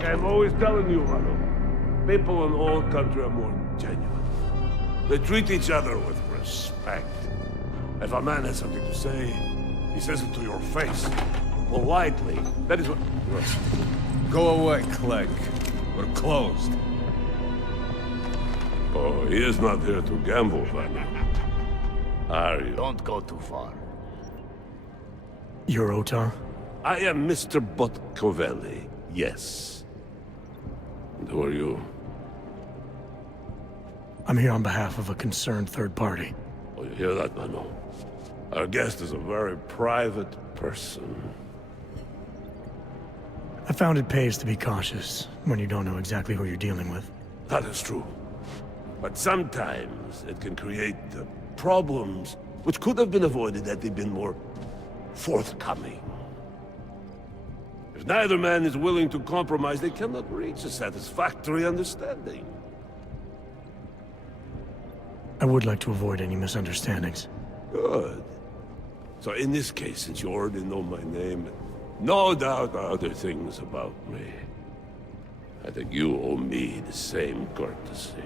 Like I'm always telling you, Vano, people in all country are more genuine. They treat each other with respect. If a man has something to say, he says it to your face. Politely. That is what... Listen. Go away, Clegg. We're closed. Oh, he is not here to gamble, Vano. Are you? Don't go too far. You're Otar? I am Mr. Botkovelli, yes. And who are you? I'm here on behalf of a concerned third party. Oh, you hear that, Vano? Our guest is a very private person. I found it pays to be cautious when you don't know exactly who you're dealing with. That is true. But sometimes it can create problems which could have been avoided had they been more forthcoming. If neither man is willing to compromise, they cannot reach a satisfactory understanding. I would like to avoid any misunderstandings. Good. So in this case, since you already know my name, and no doubt other things about me, I think you owe me the same courtesy.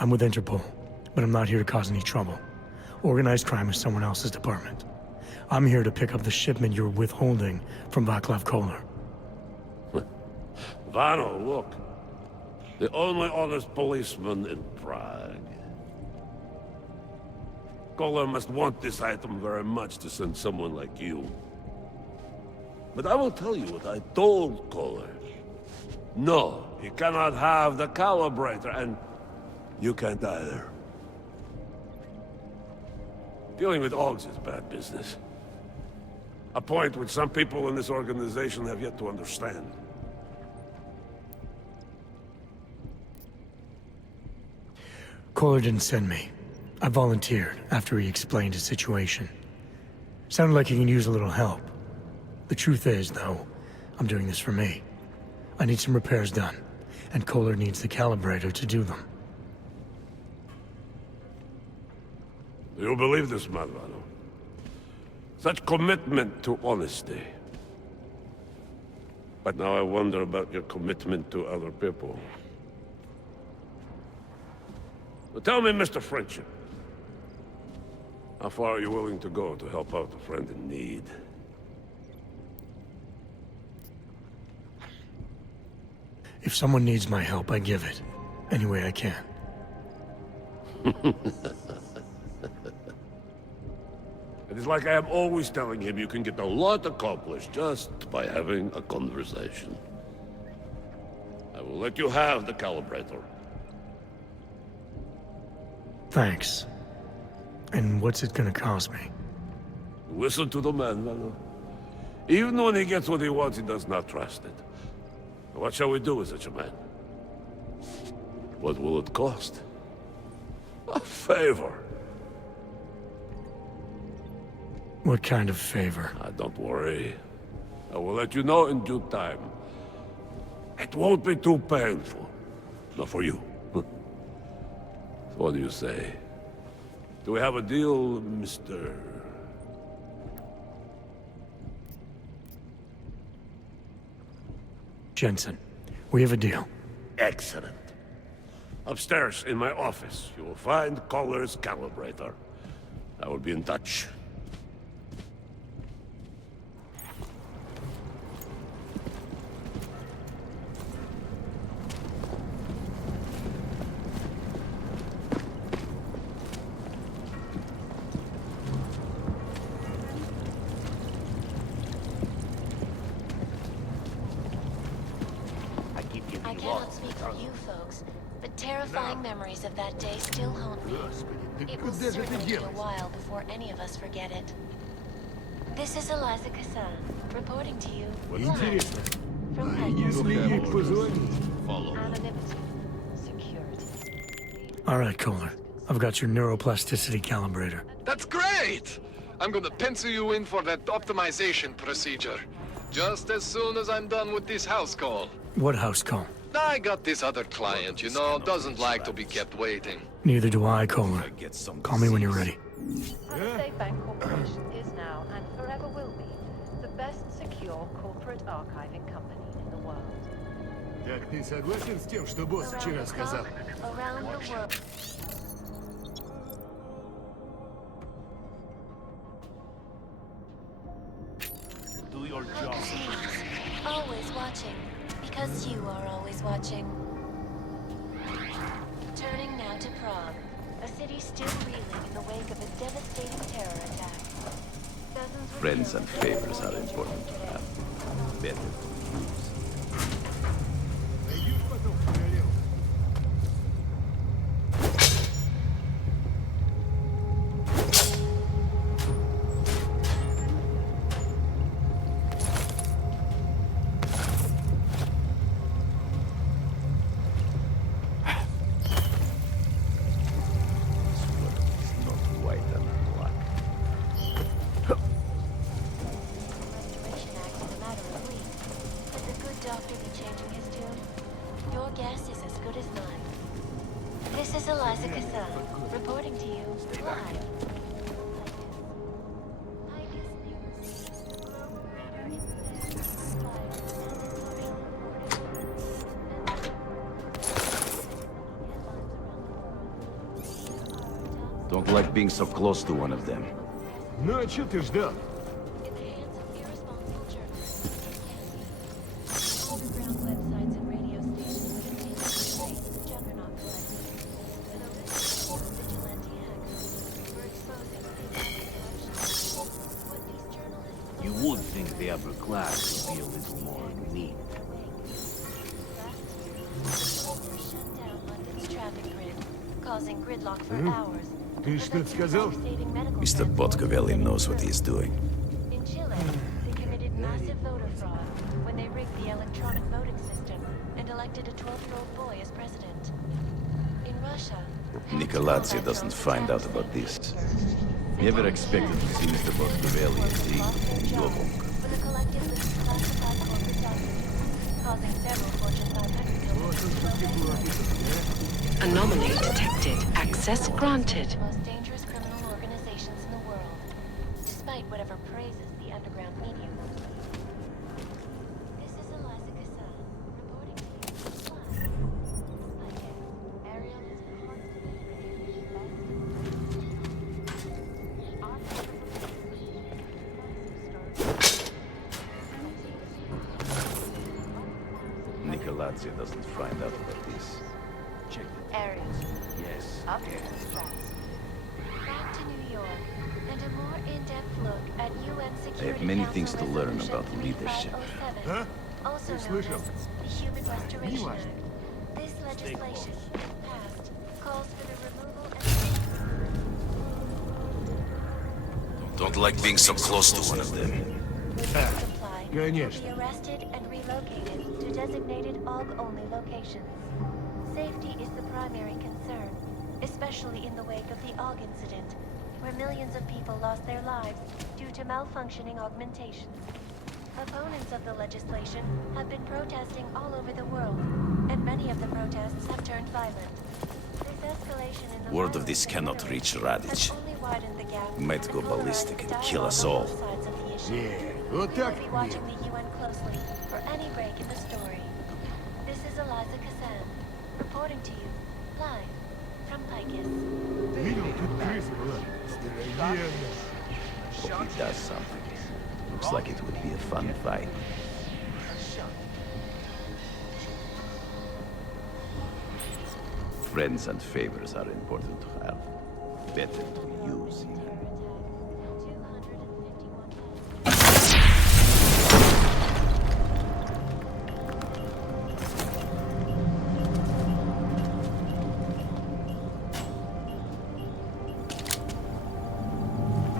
I'm with Interpol, but I'm not here to cause any trouble. Organized crime is someone else's department. I'm here to pick up the shipment you're withholding from Václav Koller. Vano, look. The only honest policeman in Prague. Koller must want this item very much to send someone like you. But I will tell you what I told Koller. No, he cannot have the calibrator, and you can't either. Dealing with Augs is bad business. A point which some people in this organization have yet to understand. Koller didn't send me. I volunteered after he explained his situation. Sounded like he can use a little help. The truth is, though, I'm doing this for me. I need some repairs done, and Koller needs the calibrator to do them. You believe this, man, Vano? Such commitment to honesty. But now I wonder about your commitment to other people. So tell me, Mr. Friendship, how far are you willing to go to help out a friend in need? If someone needs my help, I give it. Any way I can. It is like I am always telling him, you can get a lot accomplished just by having a conversation. I will let you have the calibrator. Thanks. And what's it gonna cost me? Listen to the man, Vano. Even when he gets what he wants, he does not trust it. What shall we do with such a man? What will it cost? A favor. What kind of favor? Don't worry. I will let you know in due time. It won't be too painful. Not for you. What do you say? Do we have a deal, Mr. Jensen, we have a deal. Excellent. Upstairs in my office, you will find Koller's calibrator. I will be in touch. I cannot speak for you folks, but terrifying memories of that day still haunt me. It will certainly be a while before any of us forget it. This is Eliza Cassan, reporting to you live from Anonymity. Security. All right, Koller. I've got your neuroplasticity calibrator. That's great! I'm gonna pencil you in for that optimization procedure. Just as soon as I'm done with this house call. What house call? I got this other client, you know, doesn't like to be kept waiting. Neither do I, Koller. Call me when you're ready. State Bank Corporation is now and forever will be more corporate archiving company in the world. Так ты согласен с тем, что босс вчера сказал? Around the world. Do your job. Always watching, because you are always watching. Turning now to Prague, a city still reeling in the wake of a devastating terror attack. Dozens were Friends killed and in favors are the important to have. Better to use. Пойдешь потом в королеву? It's not white and black. Restoration Act in a matter of weeks. Could the good doctor be changing his tune? Your guess is as good as mine. This is Eliza Cassan, reporting to you live. Don't like being so close to one of them. Ну а чё ты ждал? In the hands of irresponsible journalists, underground websites and radio stations continue to face the juggernaut collective, and a list of vigilante hackers for exposing the attacking corruption. What these journalists You would think the upper class would be a little more neat. shut down London's traffic grid, causing gridlock for hours. Ты что-то сказал? Mr. Botkovelli knows what he's doing. In Chile, they committed massive voter fraud when they rigged the electronic voting system and elected a 12-year-old boy as president. In Russia, Nicolazzi doesn't find out about this. Never expected to see Mr. Botkovelli as the Yobok. when the collective leaked classified corporate documents, causing several Fortune 500 companies. Anomaly detected. Access granted. The most dangerous criminal organizations in the world, despite whatever praises the underground media will give. This is Eliza Cassan, reporting to you live. I guess Ariel is constantly bringing the Nicolazzi doesn't find out about this. Check it. Ariel, Yes. up to the straps. Back to New York, and a more in-depth look at UN Security I have many Council things to learn Resolution about leadership. 3507, А? also Ты known слышал? as the Human Restoration Неважно. Act. This legislation, if passed, calls for the removal and Don't like being so close to one of them. Так, supply конечно. will be arrested and relocated to designated AUG-only locations. Safety is the primary concern, especially in the wake of the AUG incident, where millions of people lost their lives due to malfunctioning augmentations. Opponents of the legislation have been protesting all over the world, and many of the protests have turned violent. This escalation in the Word of violence this in cannot Italy reach has Radic. only widened the gap Might and go polarized ballistic and dialogue kill us on all. both sides of the issue. Не, вот We так will be нет. watching the UN closely for any break in the story. This is Eliza Cassan, reporting to you, live, from Picus. Видел, тут крыса была. Здоровенная. Hope he does something. Looks like it would be a fun fight. Friends and favors are important to have. Better to use.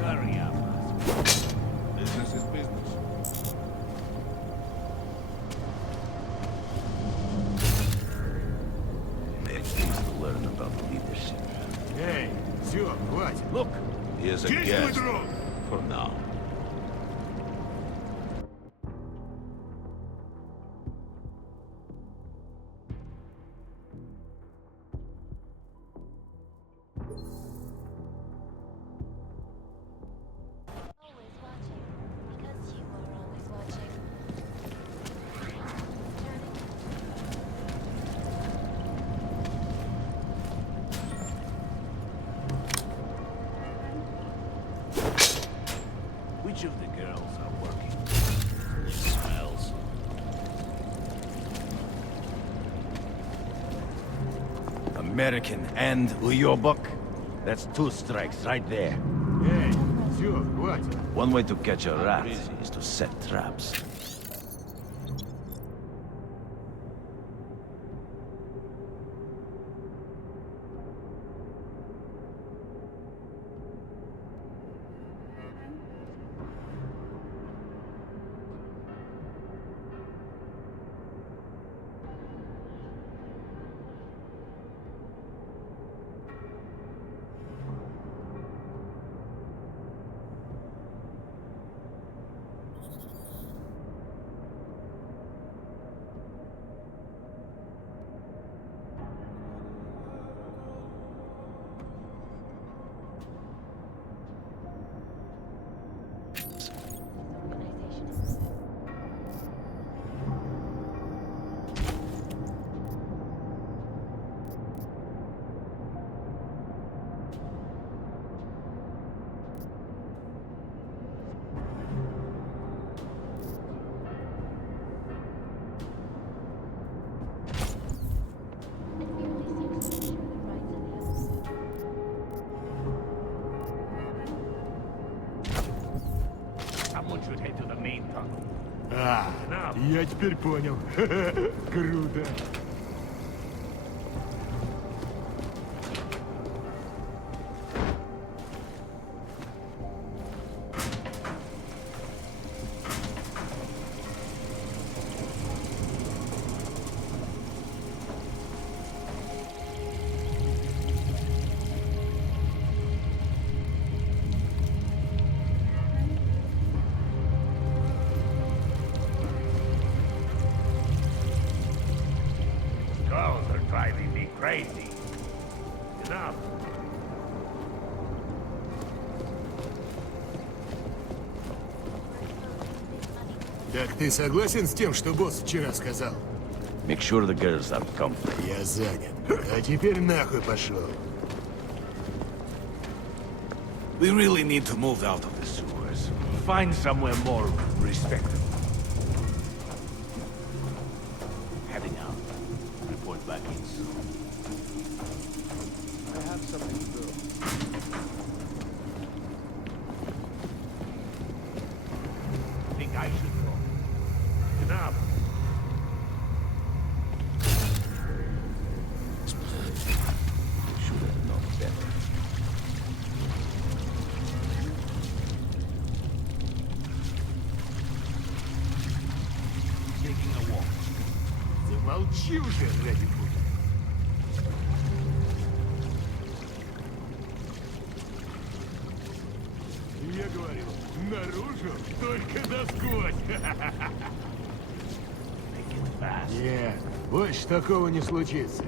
Hurry up. Business is business. I have things to learn about leadership. Эй, все, хватит. Look, here's a Здесь мой guest. дрон. For now. Always watching, because you are always watching. American and Uyobok. That's 2 strikes right there. Эй, все, хватит. One way to catch a rat is to set traps. А, я теперь понял. Круто. Girls are driving me crazy. Enough. Так ты согласен с тем, что босс вчера сказал? Make sure the girls are comfy. Я занят. А теперь нахуй пошел. We really need to move out of the sewers. Find somewhere more respectable. Heading out. Report back in soon. I have something to do. Think I should go. Enough. Should have known better. Taking a walk. Замолчи уже, ради бога. Я говорю, наружу только насквозь. Нет, больше такого не случится.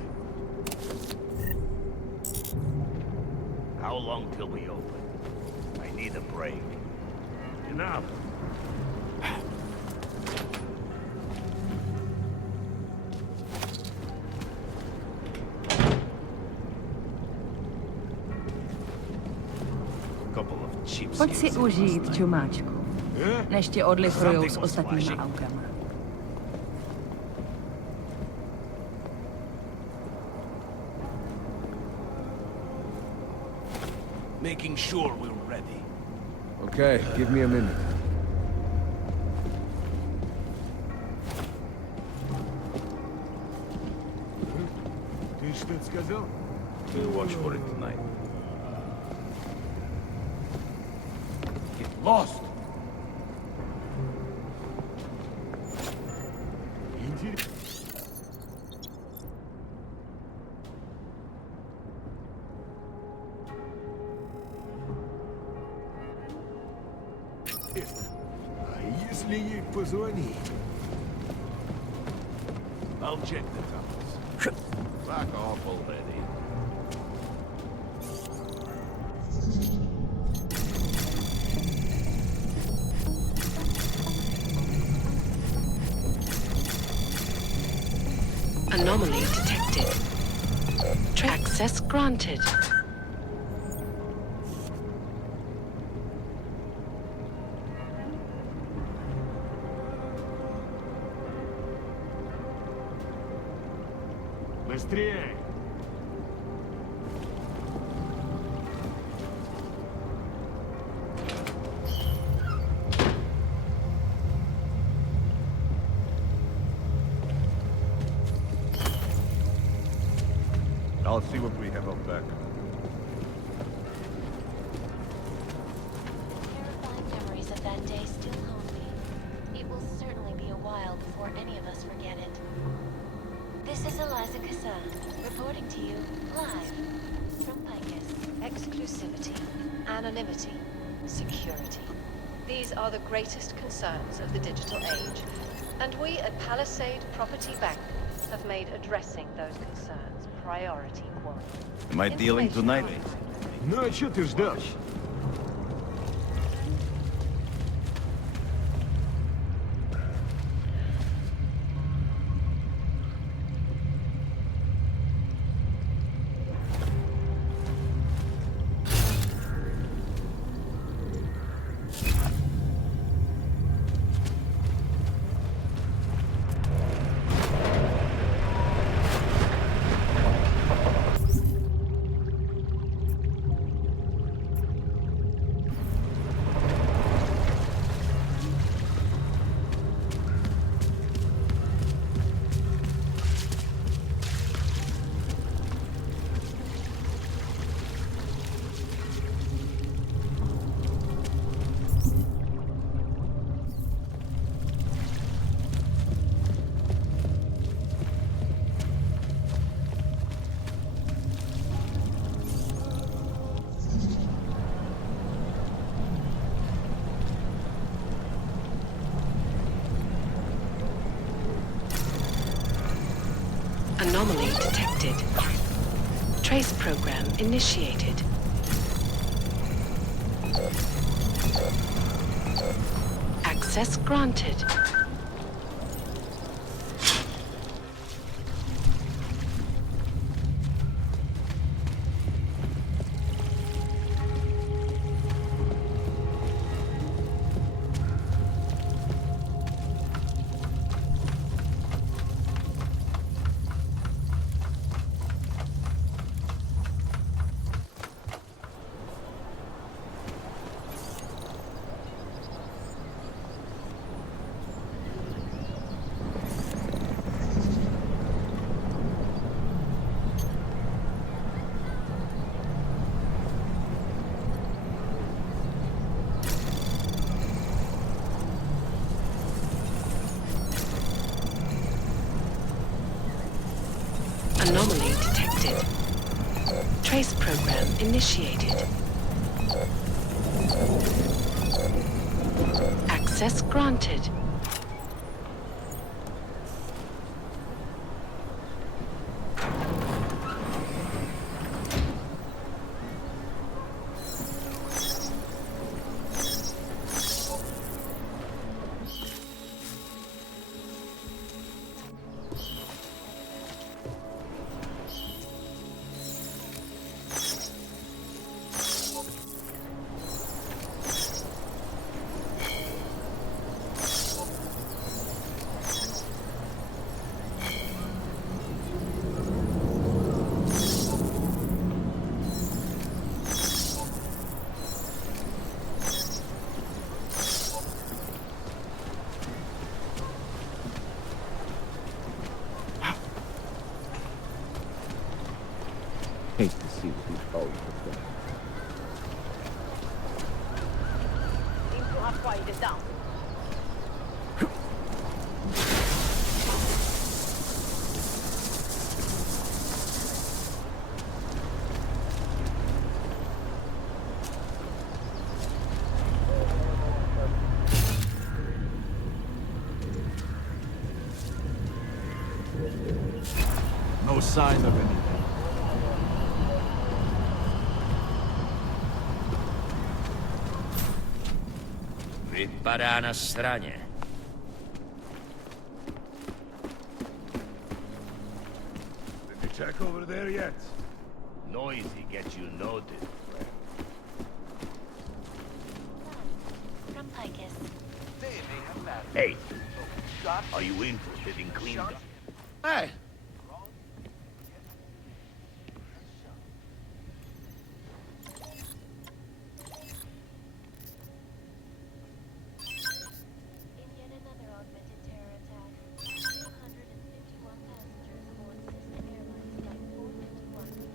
How long till we open? I need a break. Enough. Couple of cheap Pojď si užít, čumáčku, než tě odlifrujou s ostatníma autama. Making sure we're ready. Okay, give me a minute. Ты что-то сказал? We'll watch for it tonight. Get lost. Интересно. А если ей позвонить? I'll check the tunnels. Fuck off already. Anomaly detected. Access granted. Быстрее! I'll see what we have up back. Terrifying memories of that day still haunt me. It will certainly be a while before any of us forget it. This is Eliza Cassan, reporting to you live from Picus. Exclusivity, anonymity, security. These are the greatest concerns of the digital age. And we at Palisade Property Bank have made addressing those concerns priority one. Am I dealing tonight? Ну а чё ты ждал? Anomaly detected. Trace program initiated. Access granted. Anomaly detected. Trace program initiated. Access granted. Hate to see what these foes have done. Seems to have quieted down. No sign of anything. Vypadá na straně. Did you check over there yet? Noisy gets you noted. From Picus. Hey, are you interested in cleanup? Hey! In yet another augmented terror attack, 251 passengers aboard Cessna Airlines Flight 451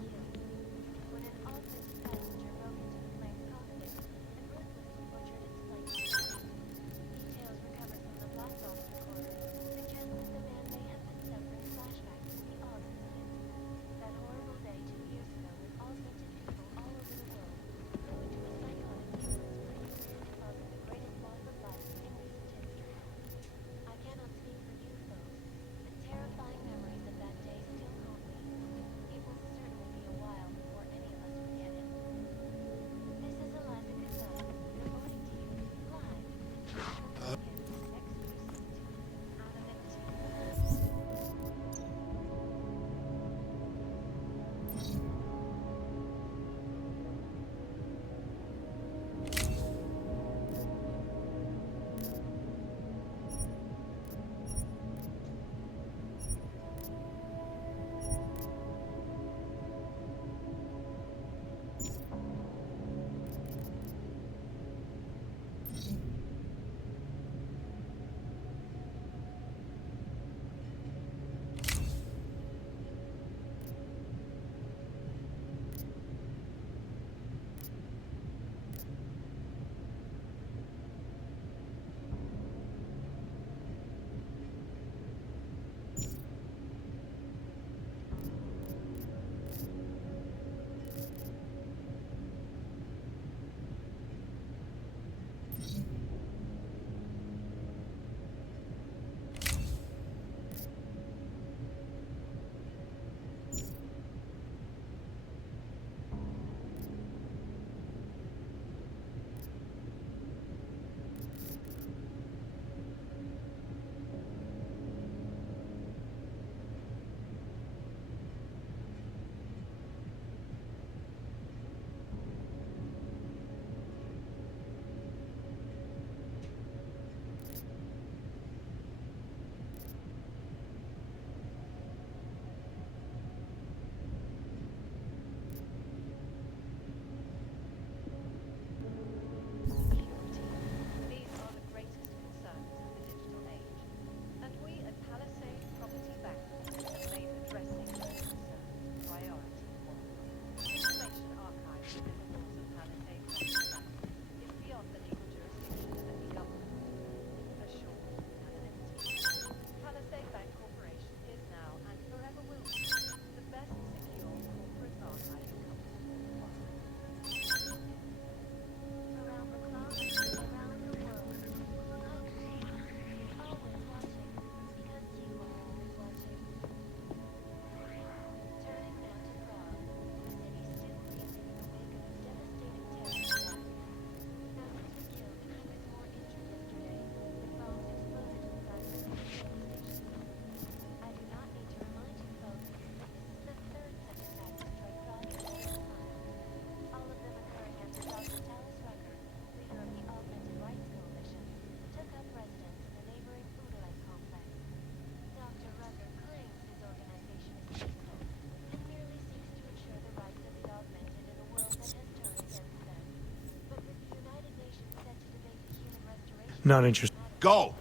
Not interested. Go!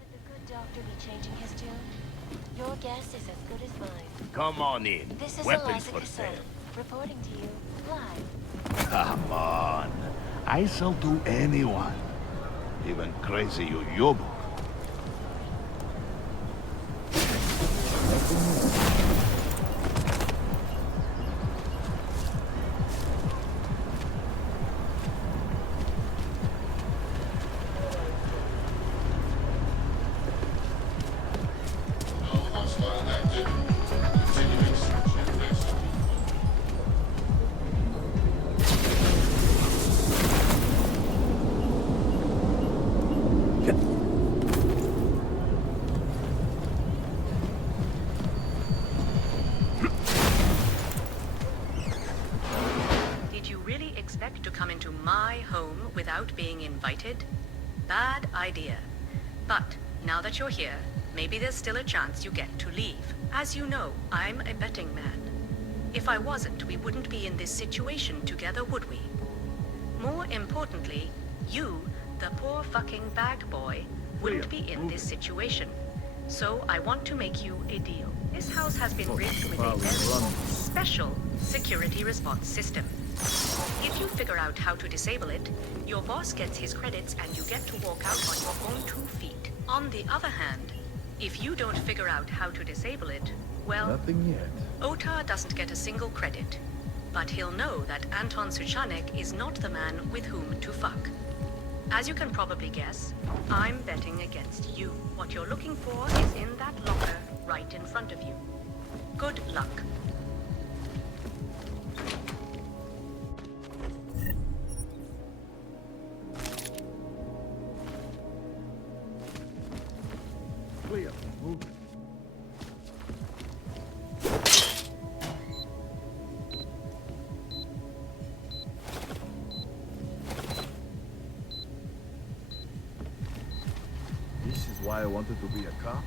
Could the good doctor be changing his tune? Your guess is as good as mine. Come on in. This is Weapons Eliza for Cassan, sale. reporting to you live. Come on. I sell to anyone. Even crazy Yoyobu. Did you really expect to come into my home without being invited? Bad idea. But now that you're here, maybe there's still a chance you get to leave. As you know, I'm a betting man. If I wasn't, we wouldn't be in this situation together, would we? More importantly, you, the poor fucking bag boy, wouldn't be in this situation. So I want to make you a deal. This house has been rigged with a very special security response system. If you figure out how to disable it, your boss gets his credits and you get to walk out on your own 2 feet. On the other hand, if you don't figure out how to disable it, well, Nothing yet. Otar doesn't get a single credit. But he'll know that Anton Suchanek is not the man with whom to fuck. As you can probably guess, I'm betting against you. What you're looking for is in that locker right in front of you. Good luck. Clear. Move. This is why I wanted to be a cop.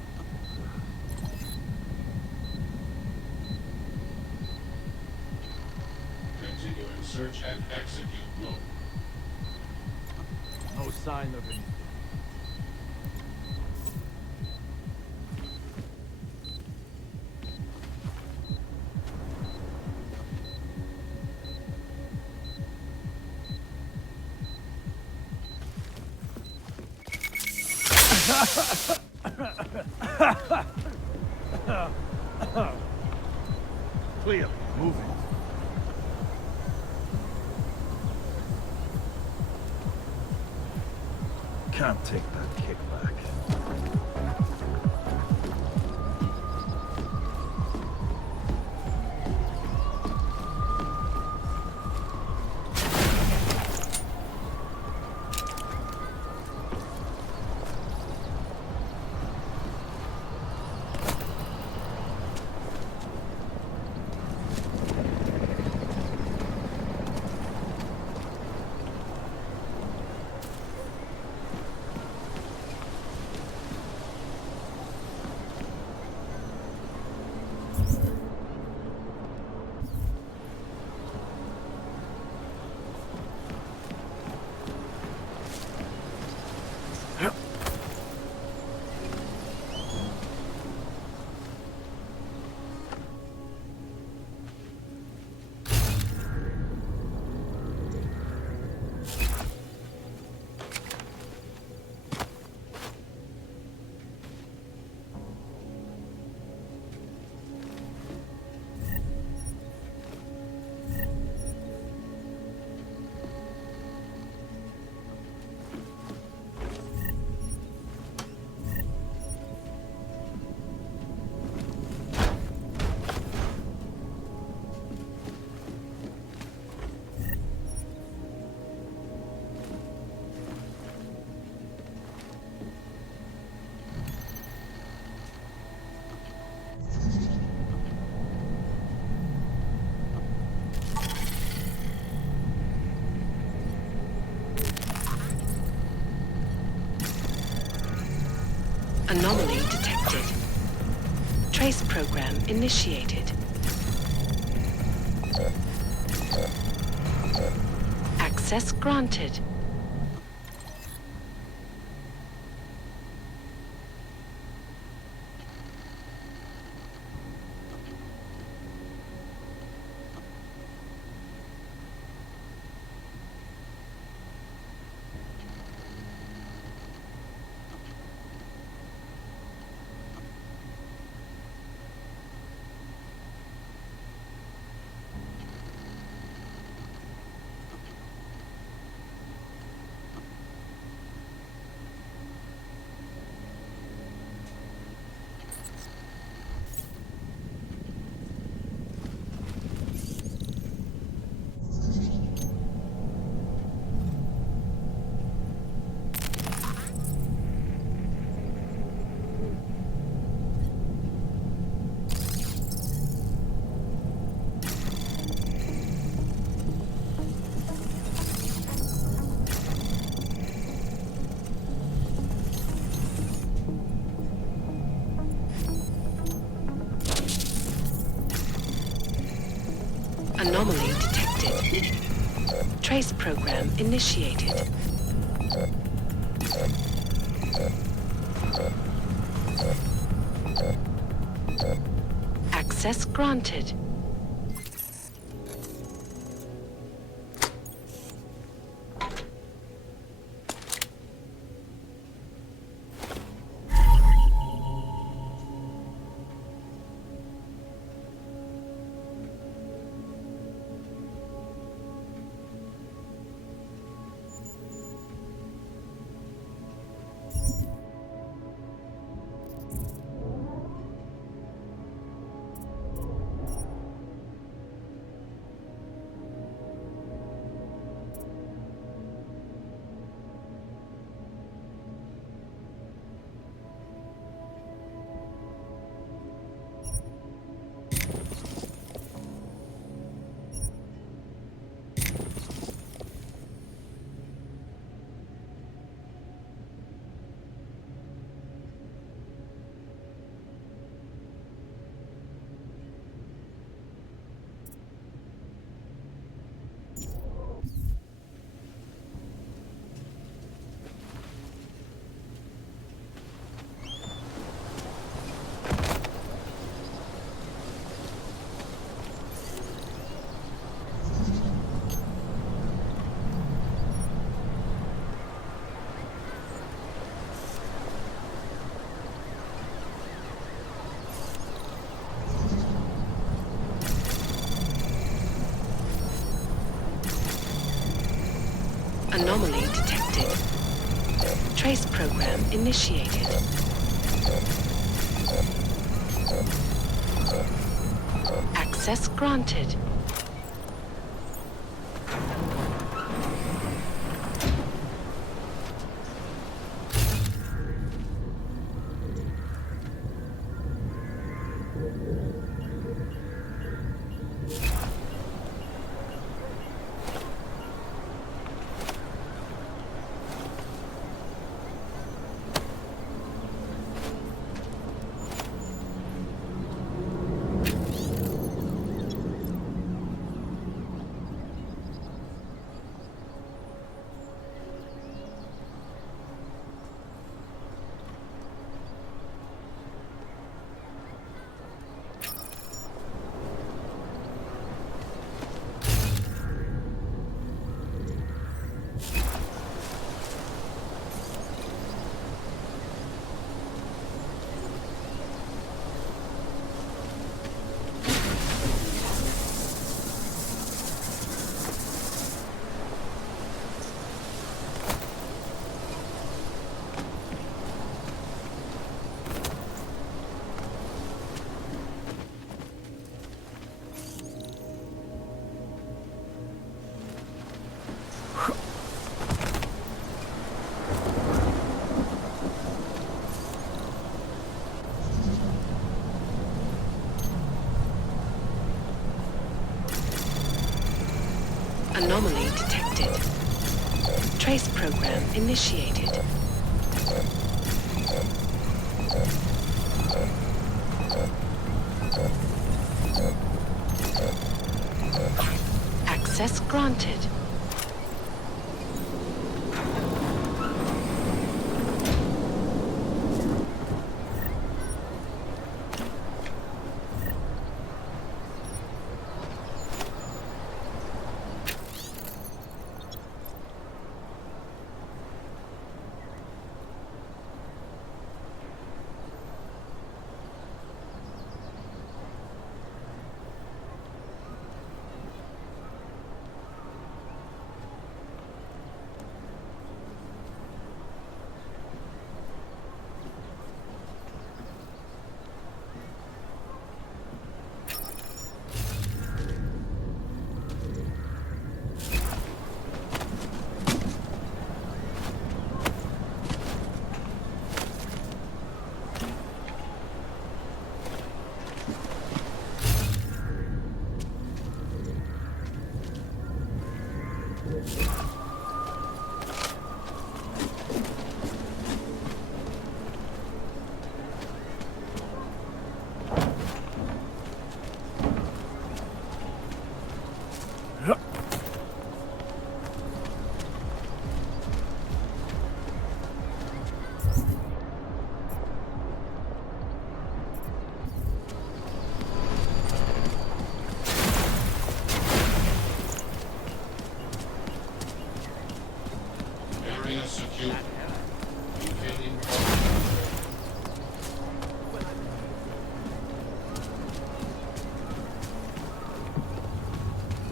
Continuing search and execute mode. No sign of anything. Clear. Move it. Can't take that kickback. Anomaly detected. Trace program initiated. Access granted. Anomaly detected. Trace program initiated. Access granted. Anomaly detected. Trace program initiated. Access granted. Anomaly detected. Trace program initiated. Access granted.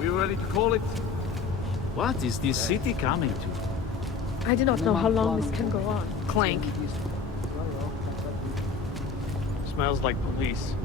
We ready to call it? What is this city coming to? I do not know how long this can go on. Clank. Smells like police.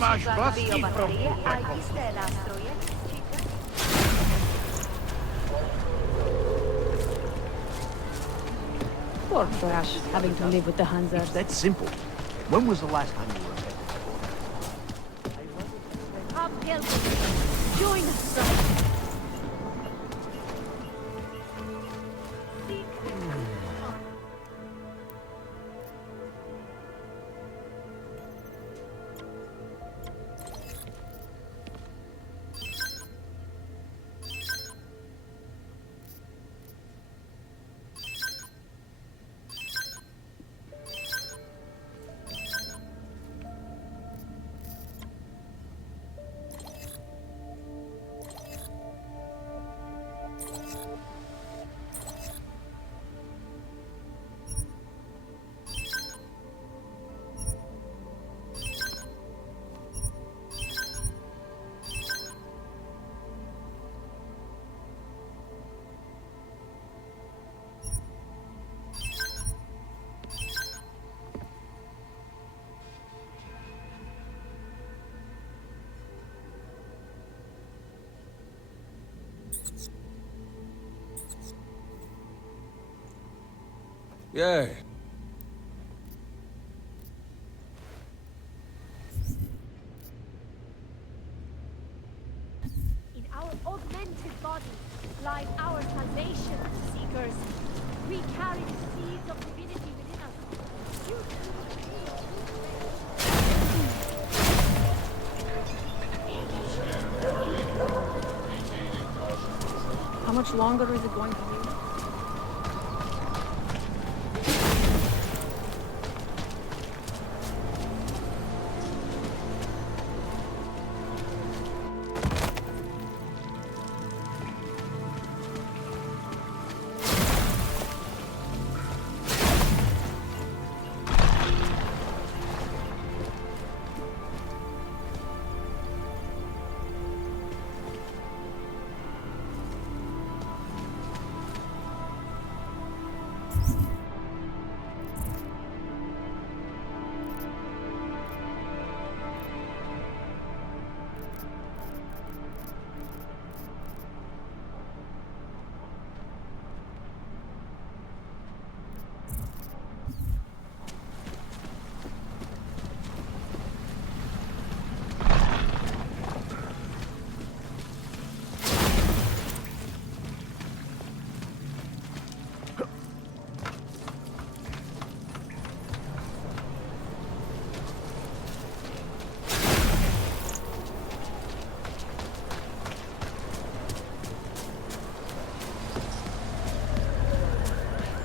Máš vlastní problém. Poor Flash, having to live with the Hanzars. It's that simple. When was the last time you were Come help us. Join us, sir. Yay. In our augmented bodies lies our salvation, seekers. We carry the seeds of divinity within us. You How much longer is it going to be?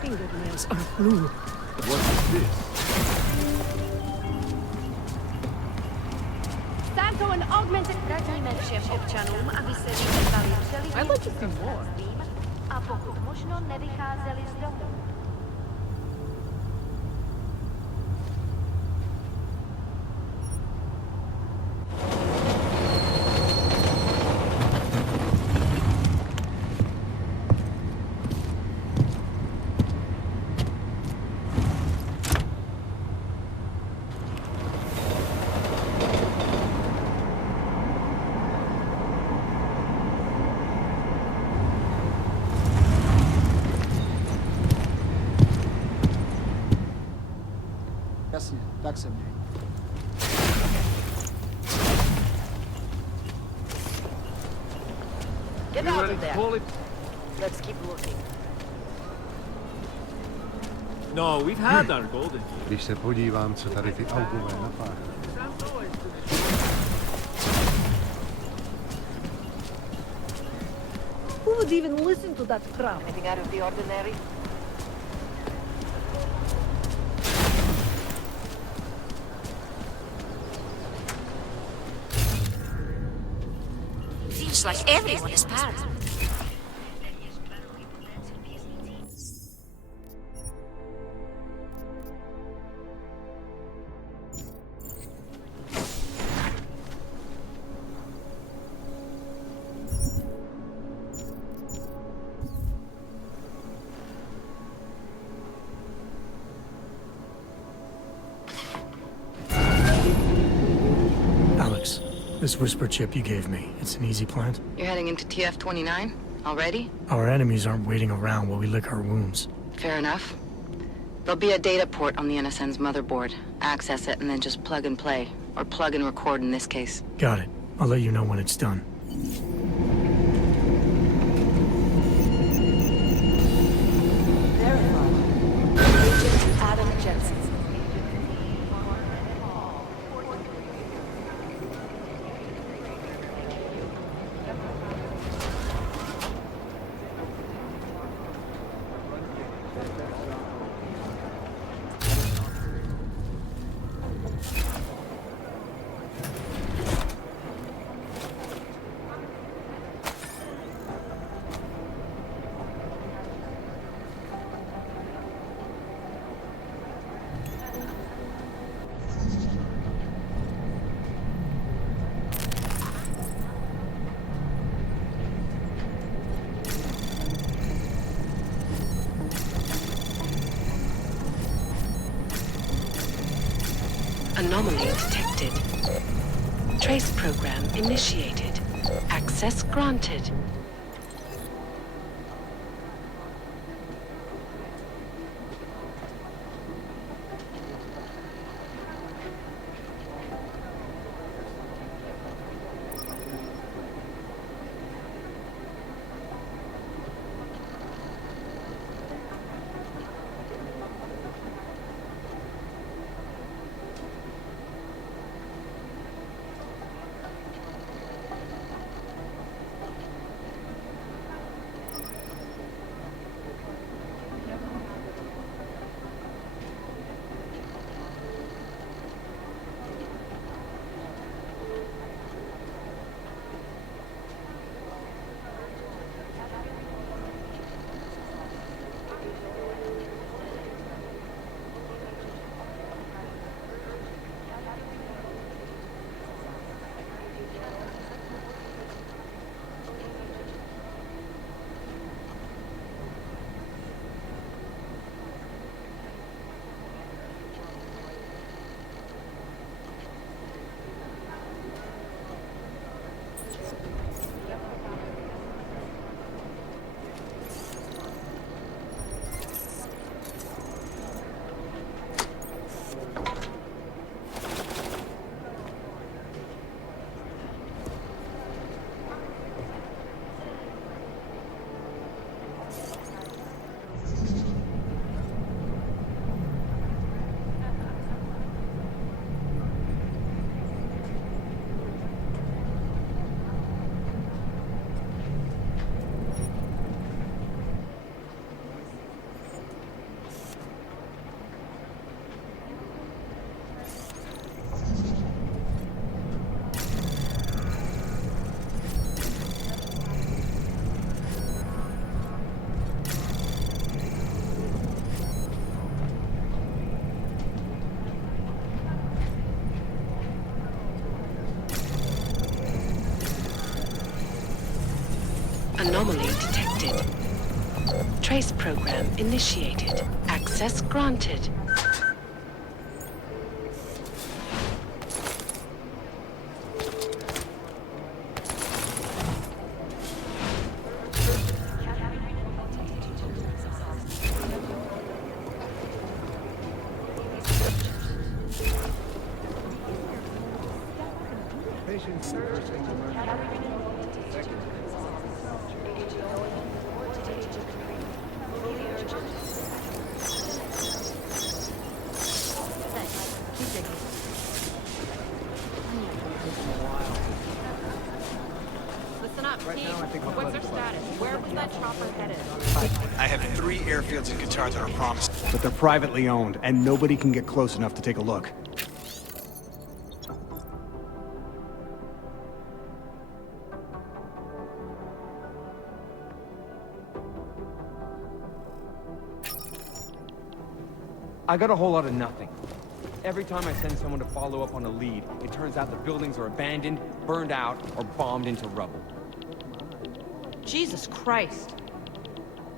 Fingernails are blue. What is this? Santo and augmented... Radíme všem občanům, aby se vyhýbali I'd like to see more. a pokud možno nevycházeli z domu. Jasně, tak se měj. Get out of there. Let's keep looking. No, we've had our golden years. Když se podívám, co tady ty augové napáchají. Who would even listen to that crap? Anything out of the ordinary? Seems like everyone is paranoid. Alex, this whisper chip you gave me, it's an easy plant? You're heading into TF-29? Already? Our enemies aren't waiting around while we lick our wounds. Fair enough. There'll be a data port on the NSN's motherboard. Access it and then just plug and play. Or plug and record in this case. Got it. I'll let you know when it's done. Agent Adam Jensen. Anomaly detected. Trace program initiated. Access granted. Anomaly detected. Trace program initiated. Access granted. I have 3 airfields in Qatar that are promised. But they're privately owned, and nobody can get close enough to take a look. I got a whole lot of nothing. Every time I send someone to follow up on a lead, it turns out the buildings are abandoned, burned out, or bombed into rubble. Jesus Christ.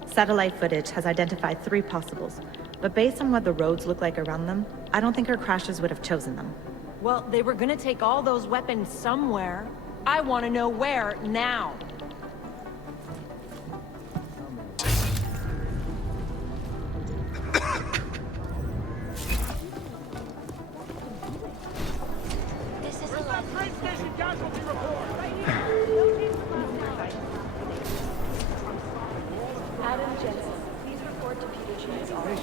Satellite footage has identified 3 possibles, but based on what the roads look like around them, I don't think our crashers would have chosen them. Well, they were gonna take all those weapons somewhere. I want to know where, now. This is a train station casualty report. Adam Jensen, please report to PHA's office.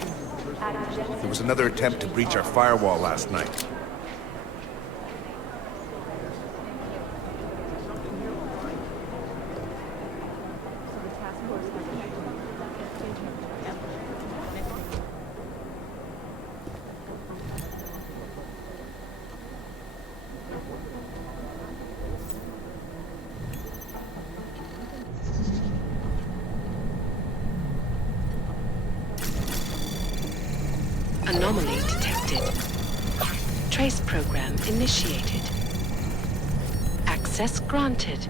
Adam Jensen. There was another attempt to breach our firewall last night. Anomaly detected. Trace program initiated. Access granted.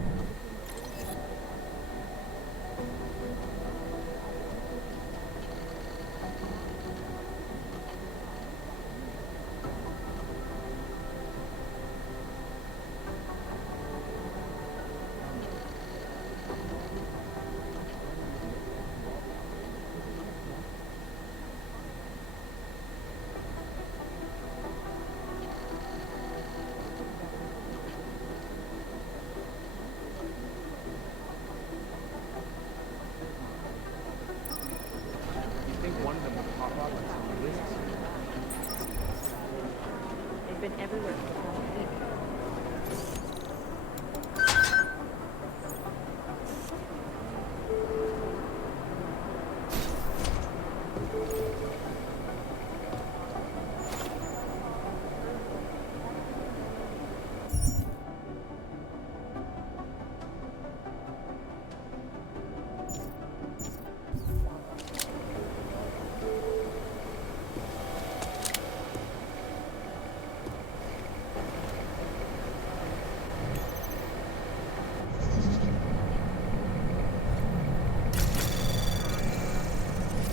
They've been everywhere for the past week.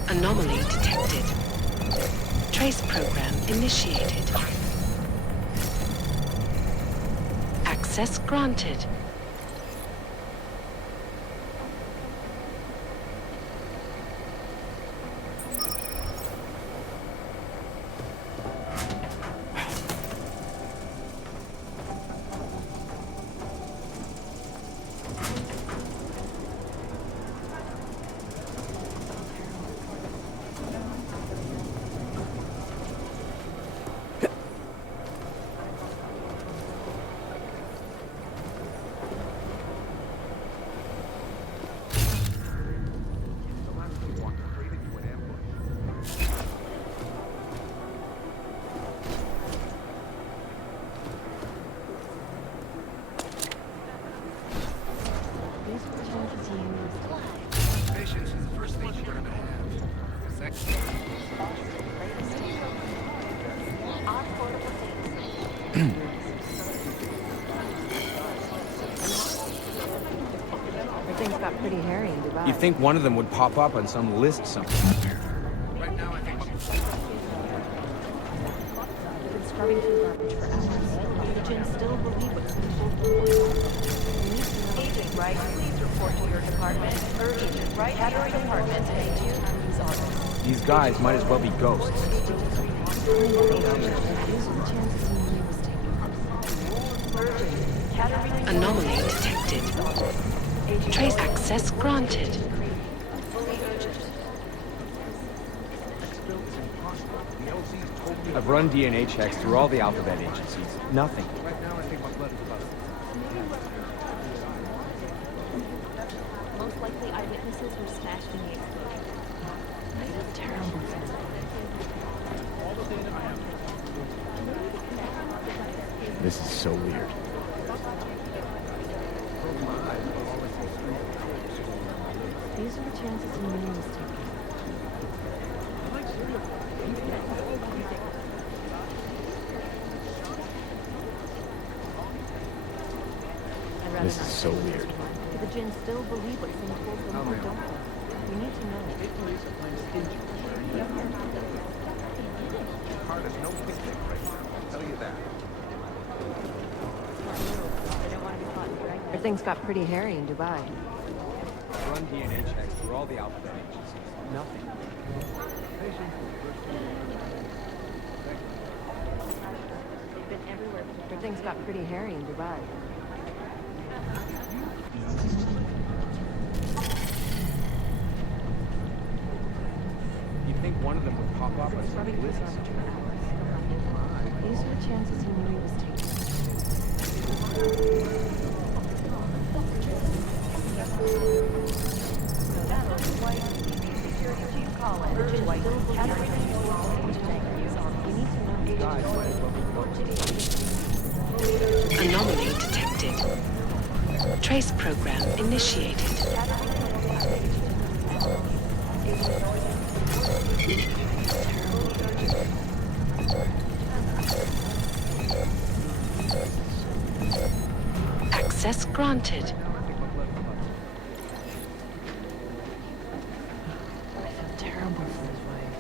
Anomaly detected. Trace program initiated. Access granted. Patience is the first thing you're gonna have. Second. Everything's got pretty hairy in Dubai. You'd think one of them would pop up on some list somewhere. Right now, I think We've been scrubbing through garbage for hours. Agents still believe what Agent Wright, please report to your department. Agent Wright, Category Department, page you. These orders. These guys might as well be ghosts. Anomaly detected. Trace access granted. I've run DNA checks through all the alphabet agencies. Nothing. right now I think my blood is about. Most likely eyewitnesses were smashed in the explosion. This is so weird. These are the chances you knew was taken. This is so weird. Do the Jinn still believe what's being told them, or don't they? We need to know. Heart is no picnic right now, I'll tell you that. Things got pretty hairy in Dubai. Run DNA checks through all the alphabet agencies. Nothing. They've been everywhere. Things got pretty hairy in Dubai. You think one of them would pop up on some list? These are the chances he knew he was taking. Anomaly detected. Trace program initiated. Access granted. I feel terrible for his wife.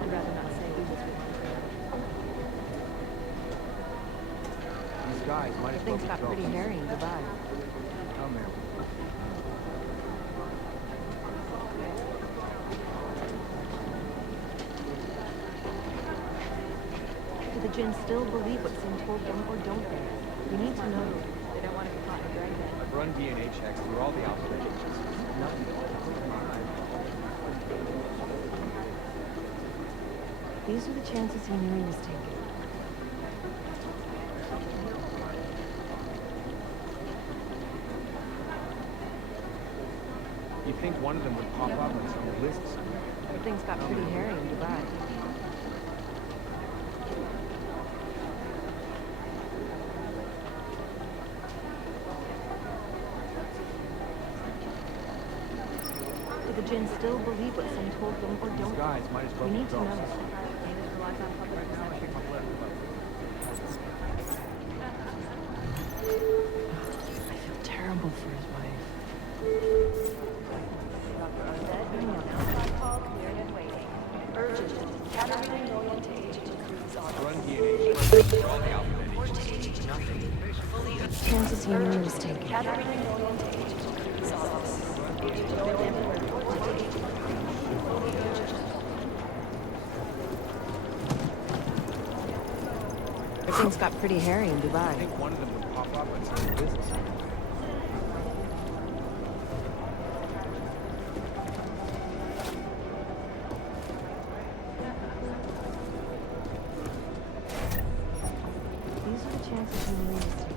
I'd rather not say who this was. These guys might as well Things got pretty hairy in Dubai. Come here. Do the Jinn still believe what's being told them, or don't they? We need to know. They don't want to be caught in dragnet. I've run DNA checks through all the alphabet agencies. Nothing. These are the chances he knew he was taking. You think one of them would pop up on some lists? Things got pretty hairy in Dubai. Do the Jinn still believe what's being told them, or don't These guys might as well we be need to ghosts. know. Davis relies on public perception. I feel terrible for his wife. Dr. Ozed, outside call cleared and waiting. Urgent. Category Norient to agent includes on. Run DNA checks through all the alphabet agencies. Nothing. Chances he knew he was taking. Category Norient to agent includes on. Agent Norient report to agent. Fully urgent. Things got pretty hairy in I Dubai. think one of them would pop up on some lists. These are the chances he knew he was taking.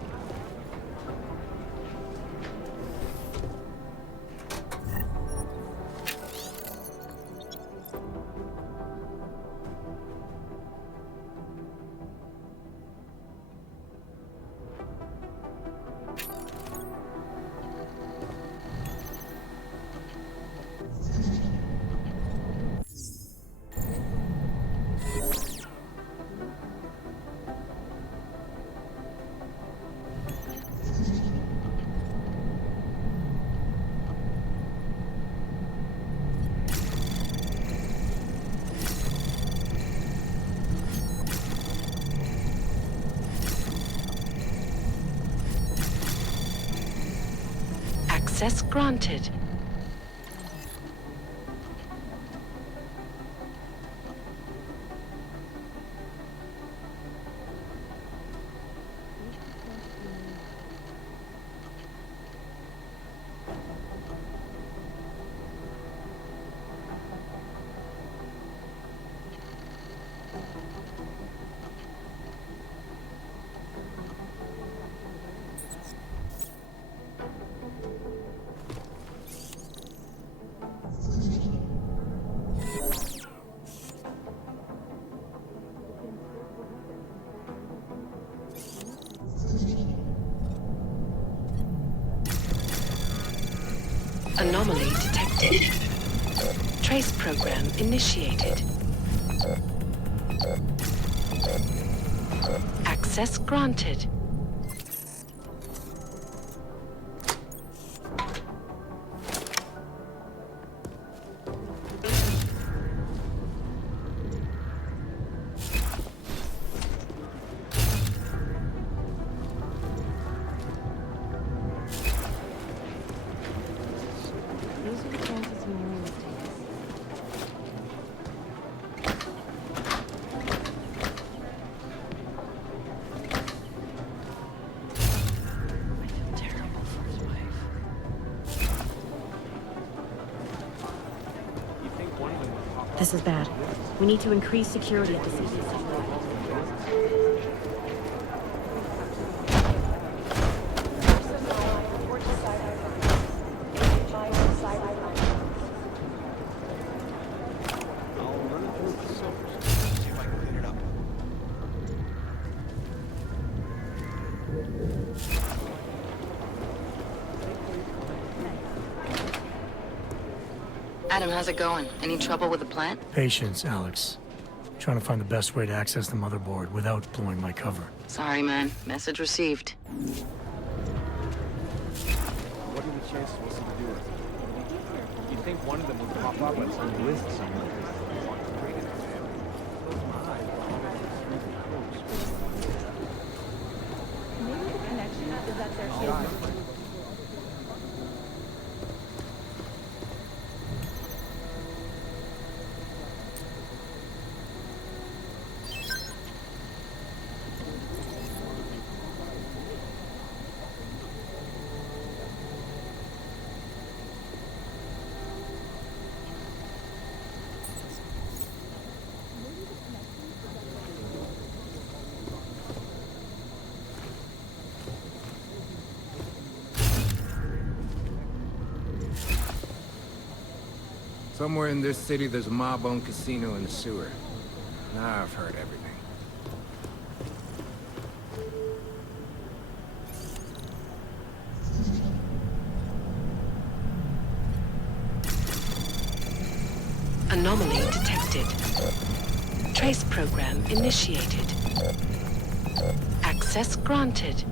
Access granted. detected. Trace program initiated. Access granted. These are the chances you knew would take us. I feel terrible for his wife. You think one of them would pop up? This is bad. We need to increase security at the CDC. Adam, how's it going? Any trouble with the plant? Patience, Alex. Trying to find the best way to access the motherboard without blowing my cover. Sorry, man. Message received. What are the chances we'll see to do it? You think one of them would pop up on some list somewhere? Maybe the connection is that they're still... Somewhere in this city, there's a mob-owned casino in the sewer. Now I've heard everything. Anomaly detected. Trace program initiated. Access granted.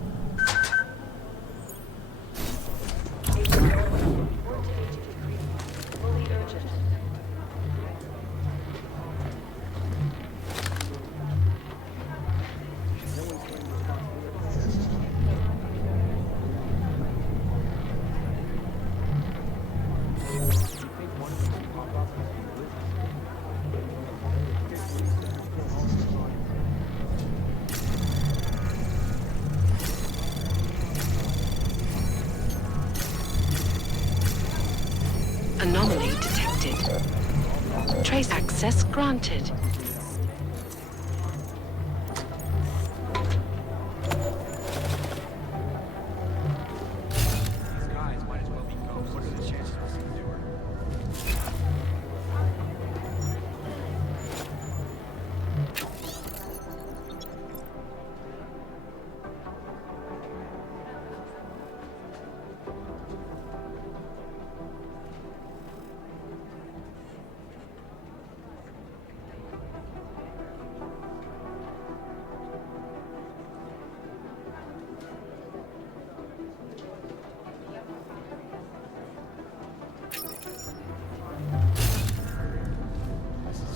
Anomaly detected. Trace access granted. These guys might as well be ghosts. What are the chances we'll see to do it?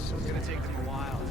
It's gonna take them a while to...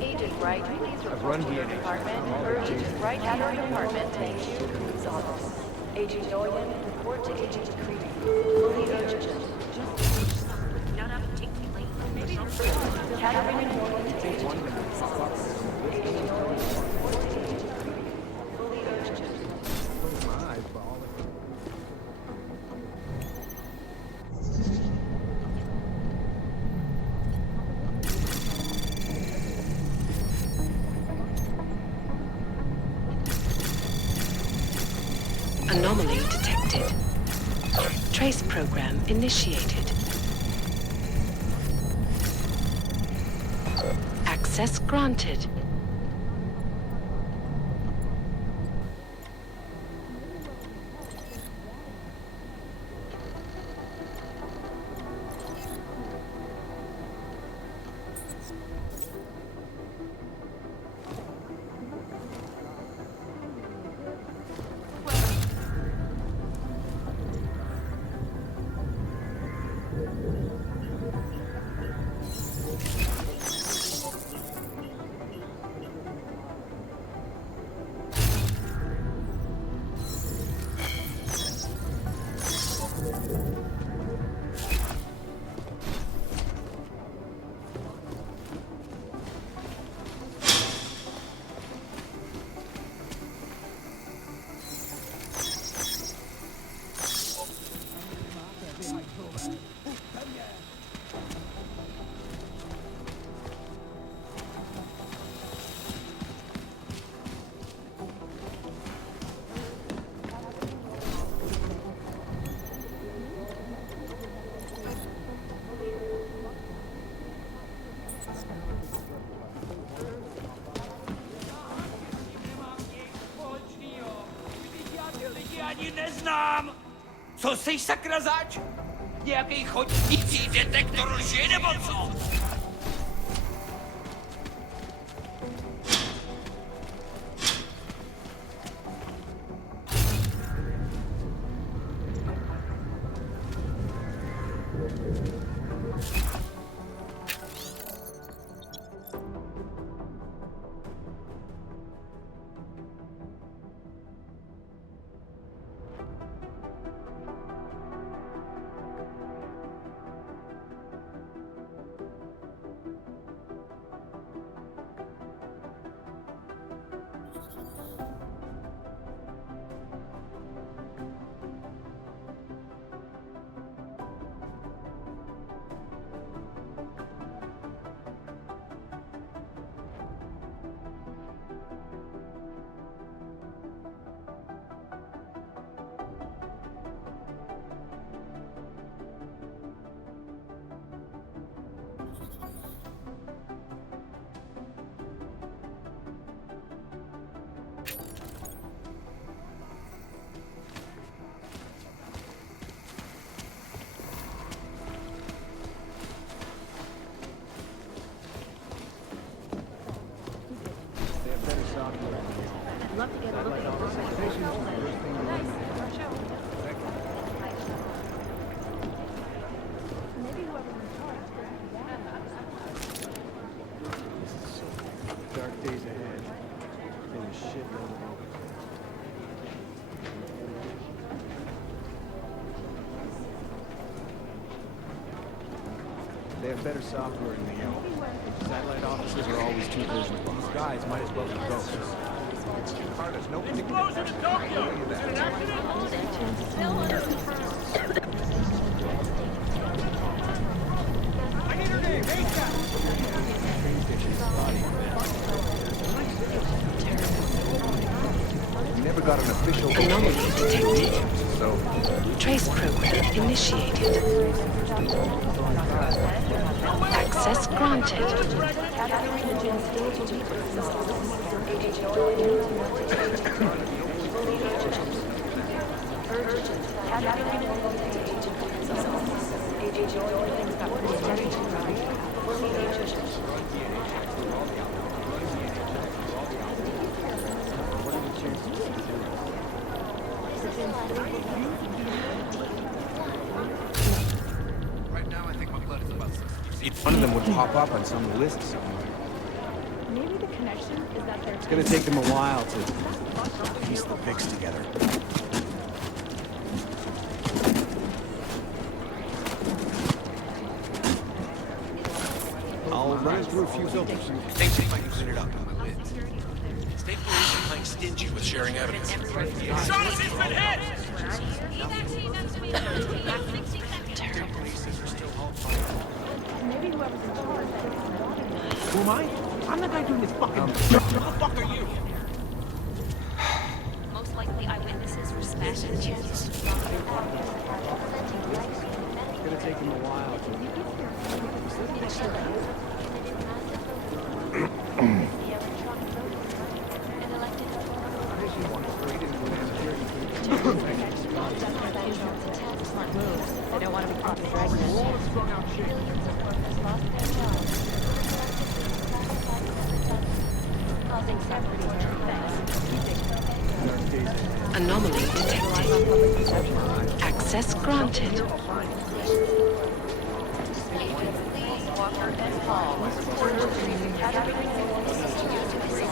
Agent Wright, please report to your department. Agent Wright at our department. Agent Creed's office. Agent Doyen, report to Agent Creed. Fully urgent. Catherine and Doyen to Agent Creed's office. Agent Doyen, report to Agent Creed. Fully urgent. Close my eyes, but all detected. Trace program initiated. Access granted. Ani neznám! Co jsi sakra zač? Nějaký chodící detektor lži nebo co? I'd love to get a look at Maybe whoever's in charge. Dark days ahead. Been a shitload of them. They have better software than the Yellow. Satellite offices are always 2 versions behind. These guys might as well be ghosts. Explosion in Tokyo! Is it an accident? I need her name, ASAP! We never got an official Anomaly detected. so Trace program initiated. Access granted. Right now, I think my blood is about 60. One of them would pop up on some list somewhere. Maybe the connection is that they're... It's gonna take them a while to piece the pics together. I'll run through a few filters. Things seem like you cleaned it up on my lids. State police are playing stingy with sharing evidence. Shonnessy's been hit! Maybe whoever's in charge... Who am I? I'm the guy doing this fucking... Who the fuck are you? Most likely eyewitnesses were smashed in the chest. Could have taken a while. Smart moves. They don't want to be caught in the dragnet. Anomaly detected. Access granted.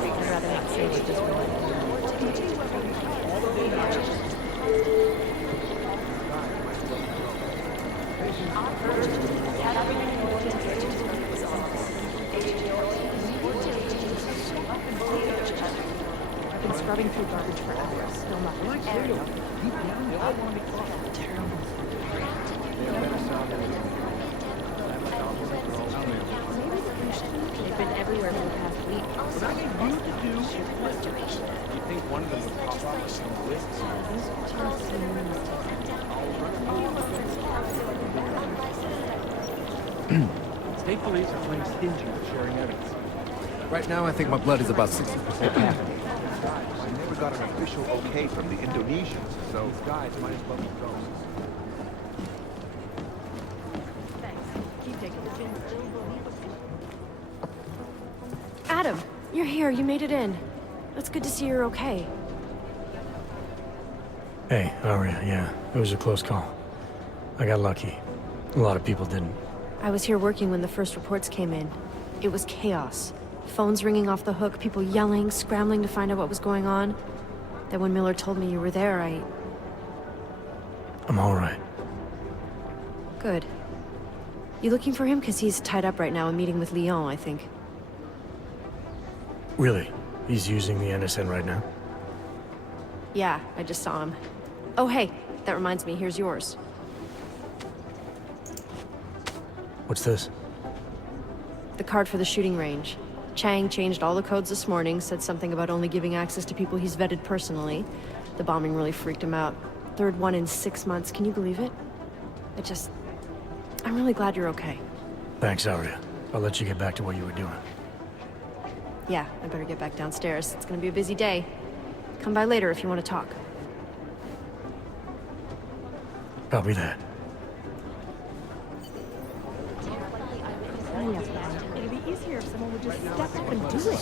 I'd rather not say what just I've been scrubbing through garbage for hours. Still nothing. They've been everywhere for the past week. What I need you to do is restoration. You think one of them would pop up with some lists? State police are playing stingy with sharing evidence. Right now, I think my blood is about 60% caffeinated. I never got an official okay from the Indonesians, so... These guys might as well be ghosts. Adam, you're here. You made it in. It's good to see you're okay. Hey, Aria, yeah, it was a close call. I got lucky. A lot of people didn't. I was here working when the first reports came in. It was chaos. Phones ringing off the hook, people yelling, scrambling to find out what was going on. Then when Miller told me you were there, I'm all right. Good. You looking for him? Because he's tied up right now and meeting with Leon, I think. Really? He's using the NSN right now? Yeah, I just saw him. Oh, hey, that reminds me, here's yours. What's this? The card for the shooting range. Chang changed all the codes this morning, said something about only giving access to people he's vetted personally. The bombing really freaked him out. Third one in 6 months, can you believe it? I'm really glad you're okay. Thanks, Aria. I'll let you get back to what you were doing. Yeah, I better get back downstairs. It's gonna be a busy day. Come by later if you want to talk. Copy that. It'd be easier if someone would just step up and do it.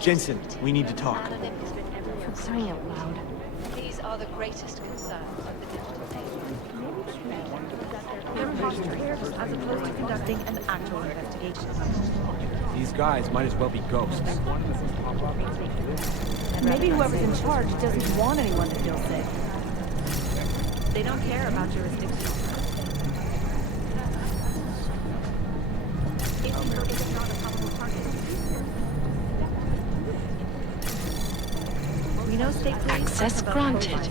Jensen, we need to talk. For crying out loud. These are the greatest concerns of the digital age. They're imposters, as opposed to conducting an actual investigation. These guys might as well be ghosts. Maybe whoever's in charge doesn't want anyone to feel sick. They don't care about jurisdiction. We know state police. Access granted.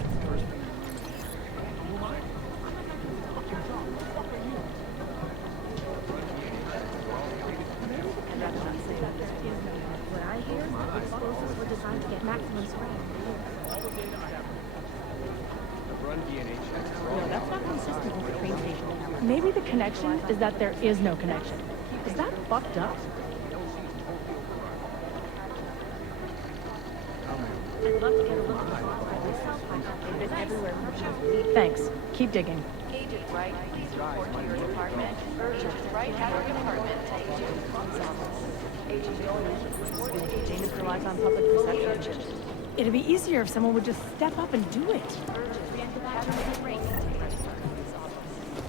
What I hear, explosives were designed to get maximum spread. No, that's not consistent with the train station. Maybe the connection is that there is no connection. Is that fucked up? I'd love to get a look at the box by myself. I've been everywhere for sure. Thanks. Keep digging. Agent Wright, please report to your department. Agent Wright at your department. Janus relies on public perception. It'd be easier if someone would just step up and do it.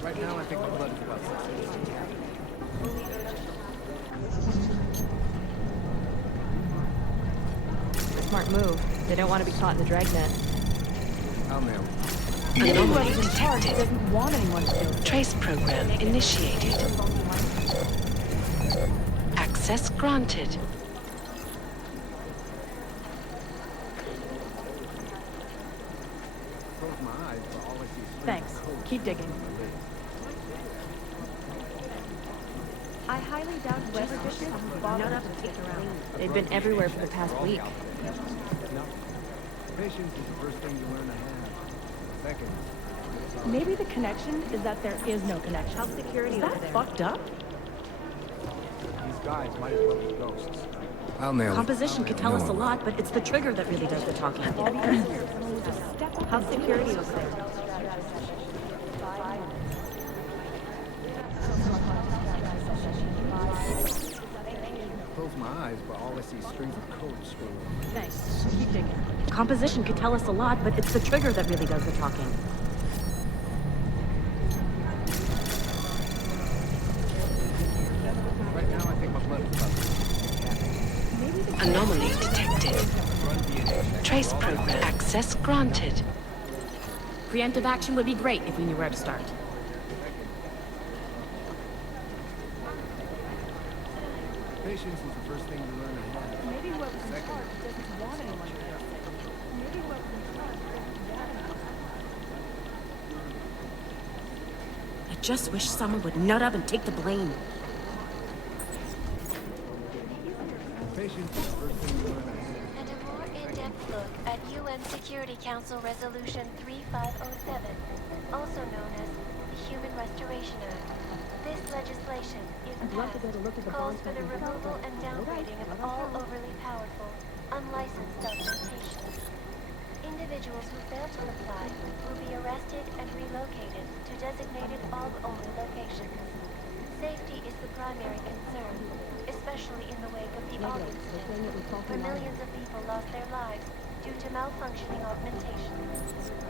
Right now, I think my blood is about 60%. Smart move. They don't want to be caught in the dragnet. I'll nail it. Anomaly detected. Doesn't want anyone to feel sick. Trace program initiated. Access granted. Thanks. Keep digging. I highly doubt whoever did this would bother to stick around. They've been everywhere for the past week. Patience is the first thing you learn to have. Second. Maybe the connection is that there is no connection. How's security Is over that there? fucked up? These guys might as well be ghosts. I'll nail it. Composition could tell us a lot, but it's the trigger that really does the talking. How's security over there? Close my eyes, but all I see is strings of code scrolling. Nice. Keep digging. Composition could tell us a lot, but it's the trigger that really does the talking. Right now, I think my blood is about to... Anomaly detected. Trace program access granted. Preemptive action would be great if we knew where to start. Patience is the first thing you learn to have. Maybe whoever's in charge doesn't want anyone to get sick. Maybe whoever's in charge doesn't want anyone to get sick. I just wish someone would nut up and take the blame. Patience is the first thing you learn to have. And a more in-depth look at UN Security Council Resolution 3507, also known as the Human Restoration Act. This legislation, if passed, calls for the removal and downgrading of all overly powerful, unlicensed documentation. Individuals who fail to comply will be arrested and relocated to designated AUG-only locations. Safety is the primary concern, especially in the wake of the AUG incident, where millions of people lost their lives due to malfunctioning augmentation.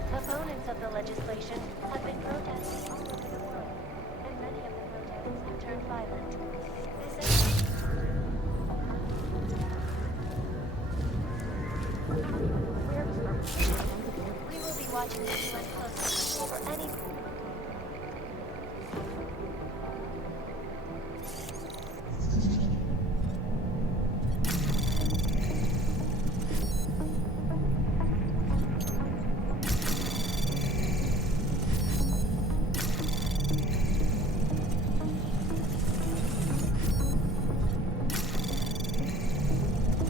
Opponents of the legislation have been protesting all over the world, and many of the protests have turned violent. This is... We will be watching this UN closely for any...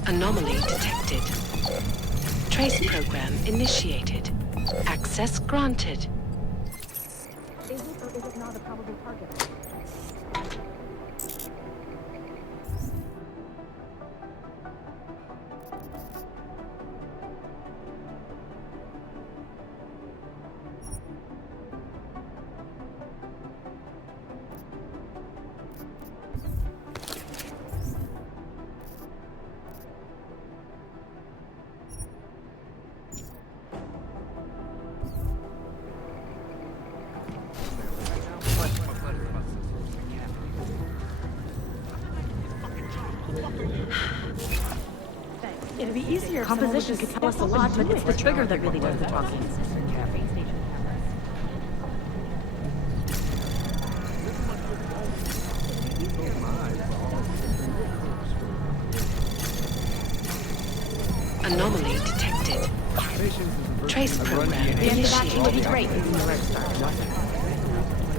Anomaly detected. Trace program initiated. Access granted. Is it or is it not a probable target? It'd be easier if Composition could tell us a lot, but it's the trigger that really does the talking. Anomaly detected. Trace program Preemptive action would be initiated. great if we knew where to start.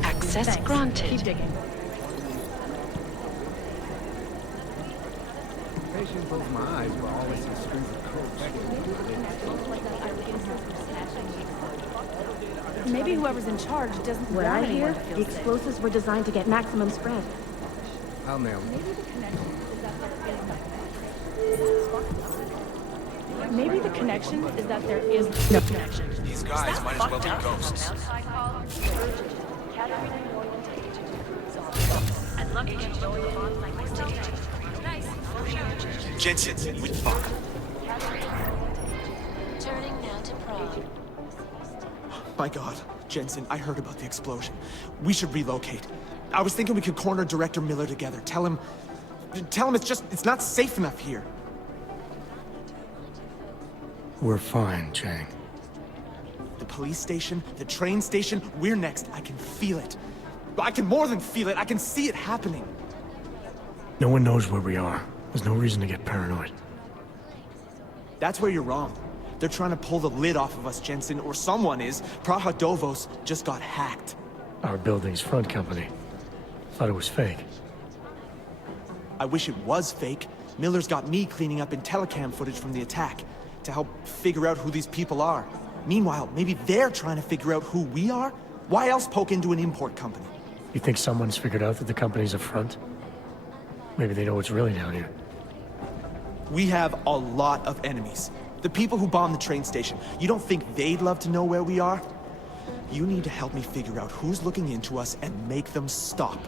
Access Keep granted. digging. Patience close my eyes, but all I see is strings of code scrolling. Maybe whoever's in charge doesn't What want I hear, anyone to feel the sick. explosives were designed to get maximum spread. I'll nail it. Maybe the connection is that there is no connection. These guys might as well be ghosts. I'd love to get to the bond like this ticket. Jensen, we fuck. Turning now to Prague. My God, Jensen, I heard about the explosion. We should relocate. I was thinking we could corner Director Miller together. Tell him it's not safe enough here. We're fine, Chang. The police station, the train station, we're next. I can feel it. I can more than feel it. I can see it happening. No one knows where we are. There's no reason to get paranoid. That's where you're wrong. They're trying to pull the lid off of us, Jensen, or someone is. Praha Dovos just got hacked. Our building's front company. Thought it was fake. I wish it was fake. Miller's got me cleaning up telecam footage from the attack to help figure out who these people are. Meanwhile, maybe they're trying to figure out who we are? Why else poke into an import company? You think someone's figured out that the company's a front? Maybe they know what's really down here. We have a lot of enemies. The people who bombed the train station. You don't think they'd love to know where we are? You need to help me figure out who's looking into us and make them stop.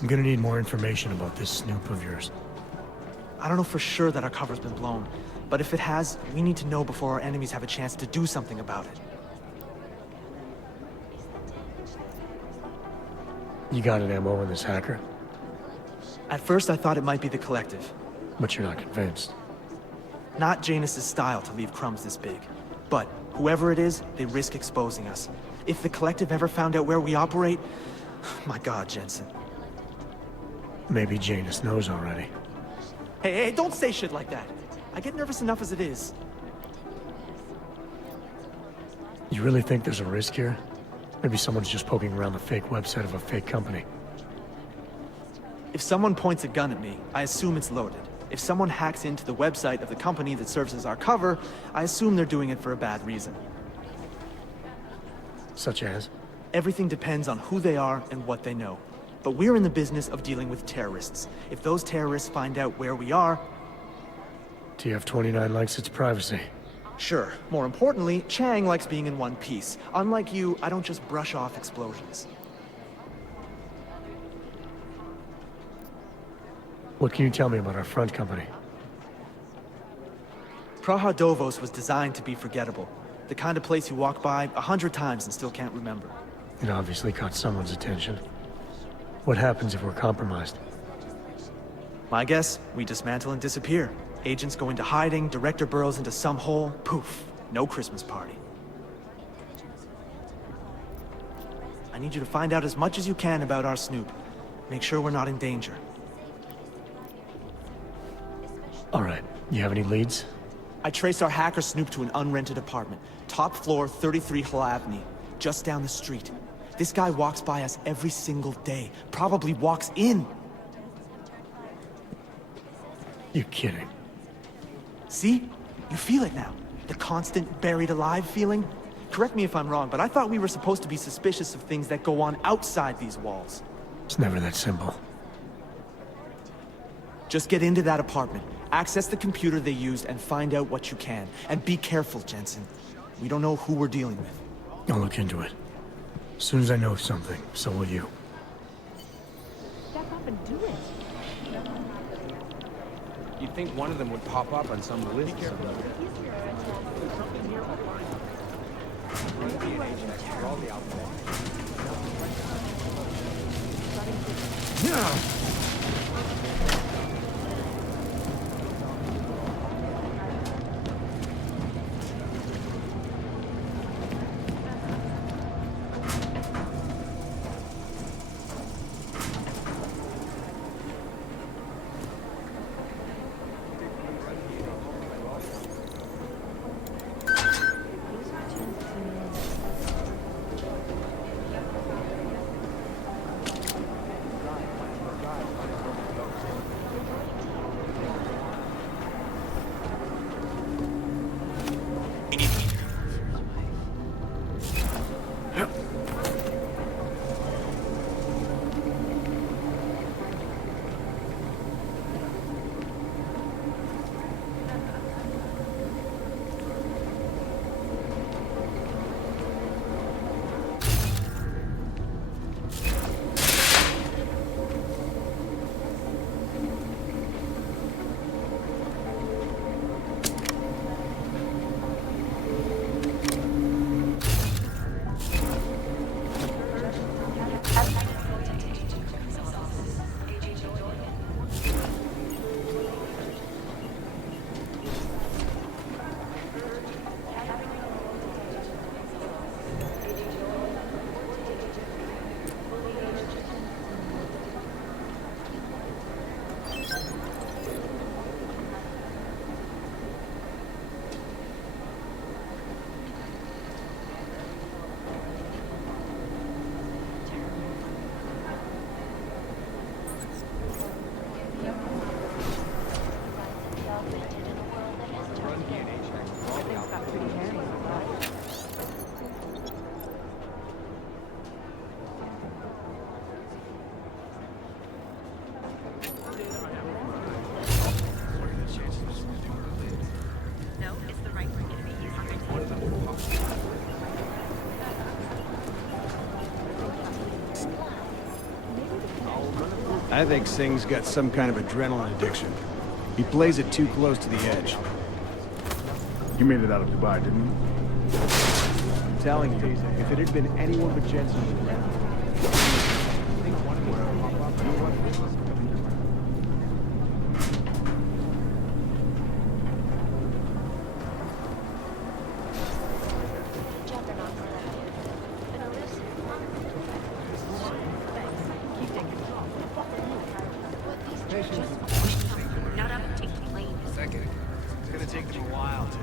I'm gonna need more information about this snoop of yours. I don't know for sure that our cover's been blown, but if it has, we need to know before our enemies have a chance to do something about it. You got an MO in this hacker? At first I thought it might be the Collective. But you're not convinced. Not Janus's style to leave crumbs this big. But whoever it is, they risk exposing us. If the Collective ever found out where we operate... My God, Jensen. Maybe Janus knows already. Hey, don't say shit like that. I get nervous enough as it is. You really think there's a risk here? Maybe someone's just poking around the fake website of a fake company. If someone points a gun at me, I assume it's loaded. If someone hacks into the website of the company that serves as our cover, I assume they're doing it for a bad reason. Such as? Everything depends on who they are and what they know. But we're in the business of dealing with terrorists. If those terrorists find out where we are... TF-29 likes its privacy. Sure. More importantly, Chang likes being in one piece. Unlike you, I don't just brush off explosions. What can you tell me about our front company? Praha Dovos was designed to be forgettable. The kind of place you walk by 100 times and still can't remember. It obviously caught someone's attention. What happens if we're compromised? My guess, we dismantle and disappear. Agents go into hiding, Director burrows into some hole, poof, no Christmas party. I need you to find out as much as you can about our Snoop. Make sure we're not in danger. All right, you have any leads? I traced our hacker Snoop to an unrented apartment. Top floor, 33 Hlavny, just down the street. This guy walks by us every single day. Probably walks in. You're kidding. See? You feel it now. The constant buried alive feeling. Correct me if I'm wrong, but I thought we were supposed to be suspicious of things that go on outside these walls. It's never that simple. Just get into that apartment, access the computer they used, and find out what you can. And be careful, Jensen. We don't know who we're dealing with. I'll look into it. As soon as I know something, so will you. Step up and do it. You'd think one of them would pop up on some list. I think Singh's got some kind of adrenaline addiction. He plays it too close to the edge. You made it out of Dubai, didn't you? I'm telling you, if it had been anyone but Jensen around. Not up to plane. Second. It's gonna take them a while to...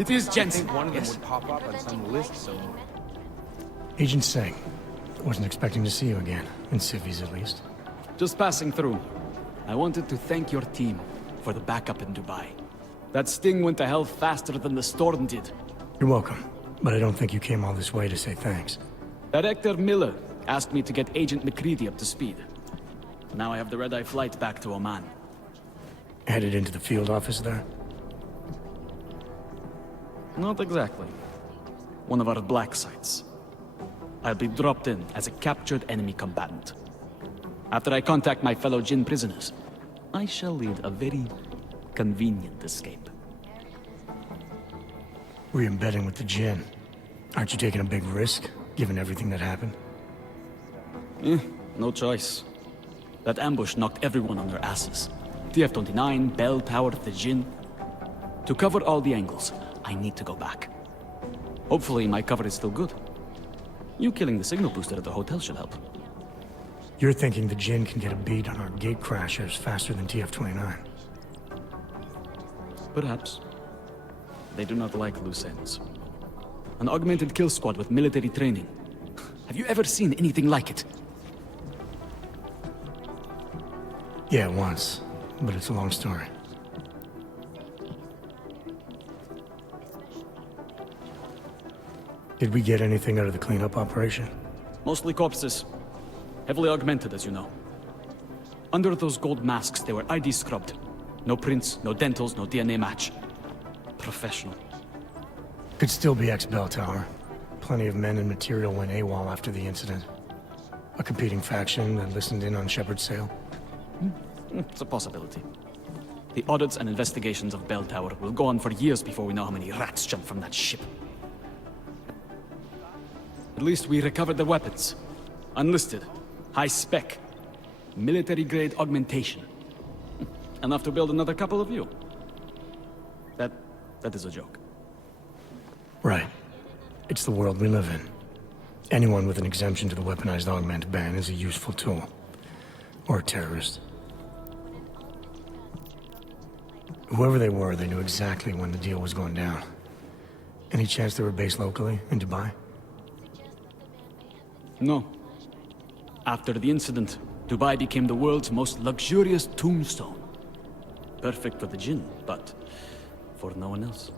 It is Jensen. One of them Yes. would pop up on some list somewhere. Agent Singh. Wasn't expecting to see you again. In civvies, at least. Just passing through. I wanted to thank your team for the backup in Dubai. That sting went to hell faster than the storm did. You're welcome. But I don't think you came all this way to say thanks. Director Miller asked me to get Agent McCready up to speed. Now I have the red-eye flight back to Oman. Headed into the field office there? Not exactly. One of our black sites. I'll be dropped in as a captured enemy combatant. After I contact my fellow Jinn prisoners, I shall lead a very convenient escape. Re-embedding with the Jinn. Aren't you taking a big risk, given everything that happened? No choice. That ambush knocked everyone on their asses. TF-29, Bell Tower, the Jinn. To cover all the angles, I need to go back. Hopefully my cover is still good. You killing the signal booster at the hotel should help. You're thinking the Jinn can get a beat on our gate crashers faster than TF-29. Perhaps. They do not like loose ends. An augmented kill squad with military training. Have you ever seen anything like it? Yeah, once. But it's a long story. Did we get anything out of the cleanup operation? Mostly corpses. Heavily augmented, as you know. Under those gold masks, they were ID scrubbed. No prints, no dentals, no DNA match. Professional. Could still be ex-Bell Tower. Plenty of men and material went AWOL after the incident. A competing faction that listened in on Shepard's sale. It's a possibility. The audits and investigations of Bell Tower will go on for years before we know how many rats jumped from that ship. At least we recovered their weapons. Unlisted. High spec. Military-grade augmentation. Enough to build another couple of you. That is a joke. Right. It's the world we live in. Anyone with an exemption to the weaponized augment ban is a useful tool. Or a terrorist. Whoever they were, they knew exactly when the deal was going down. Any chance they were based locally, in Dubai? No. After the incident, Dubai became the world's most luxurious tombstone. Perfect for the Jinn, but for no one else.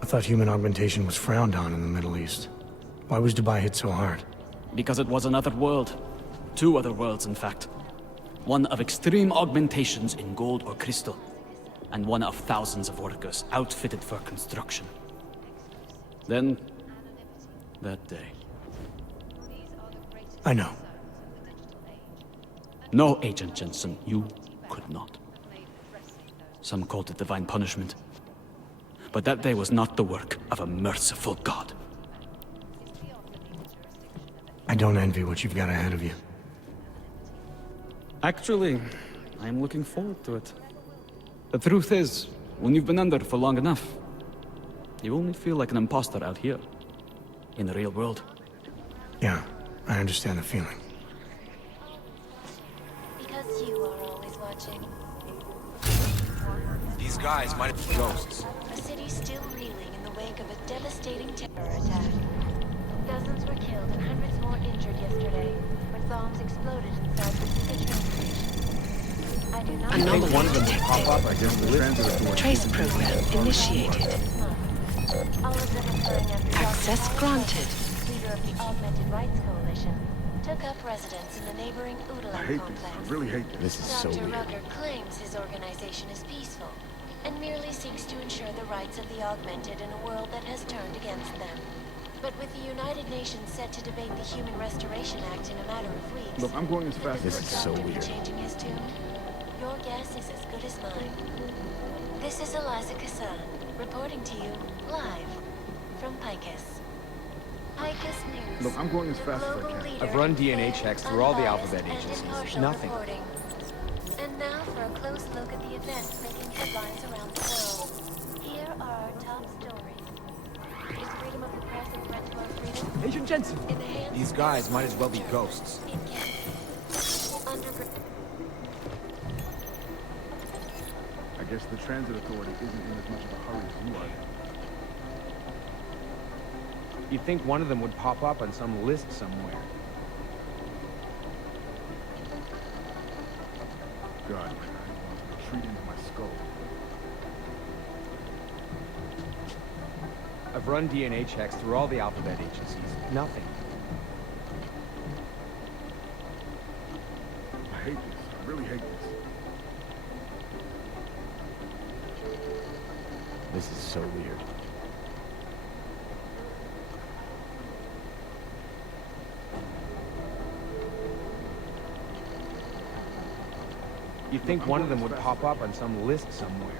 I thought human augmentation was frowned on in the Middle East. Why was Dubai hit so hard? Because it was another world. Two other worlds, in fact. One of extreme augmentations in gold or crystal, and one of thousands of workers outfitted for construction. Then, that day. I know. No, Agent Jensen, you could not. Some called it divine punishment. But that day was not the work of a merciful God. I don't envy what you've got ahead of you. Actually, I'm looking forward to it. The truth is, when you've been under for long enough, you only feel like an imposter out here, in the real world. Yeah, I understand the feeling. Because you are always watching. These guys might have ghosts. A city still reeling in the wake of a devastating terror attack. Dozens were killed and hundreds more injured yesterday when bombs exploded inside the train station. I do not Anomaly One of them would pop up, I guess, the Trace program initiated. All of them occurring after Access Dr. granted. leader of the Augmented Rights Coalition, took up residence in the neighboring I Udalan hate complex. this. I really hate this. This is so Dr. weird. Rucker claims his organization is peaceful and merely seeks to ensure the rights of the augmented in a world that has turned against them. But with the United Nations set to debate the Human Restoration Act in a matter of weeks. Look, I'm going as fast This as I is can. so weird. Changing his tune? Your guess is as good as mine. This is Eliza Cassan, reporting to you live from Picus. Picus News. Look, I'm going as fast as I Global can. leader I've run in DNA fair, checks through all the unbiased, alphabet and agencies. impartial Nothing. reporting. And now for a close look at the events making headlines around the world. Here are our top stories. Is freedom of the press and threat to our freedom? Agent Jensen! In the hands These guys might as well be ghosts. I guess the transit authority isn't in as much of a hurry as you are. You'd think one of them would pop up on some list somewhere. God, my eyes want to retreat into my skull. I've run DNA checks through all the alphabet agencies. Nothing. I hate this. I really hate this. This is so weird. You'd think one of them would pop up on some list somewhere.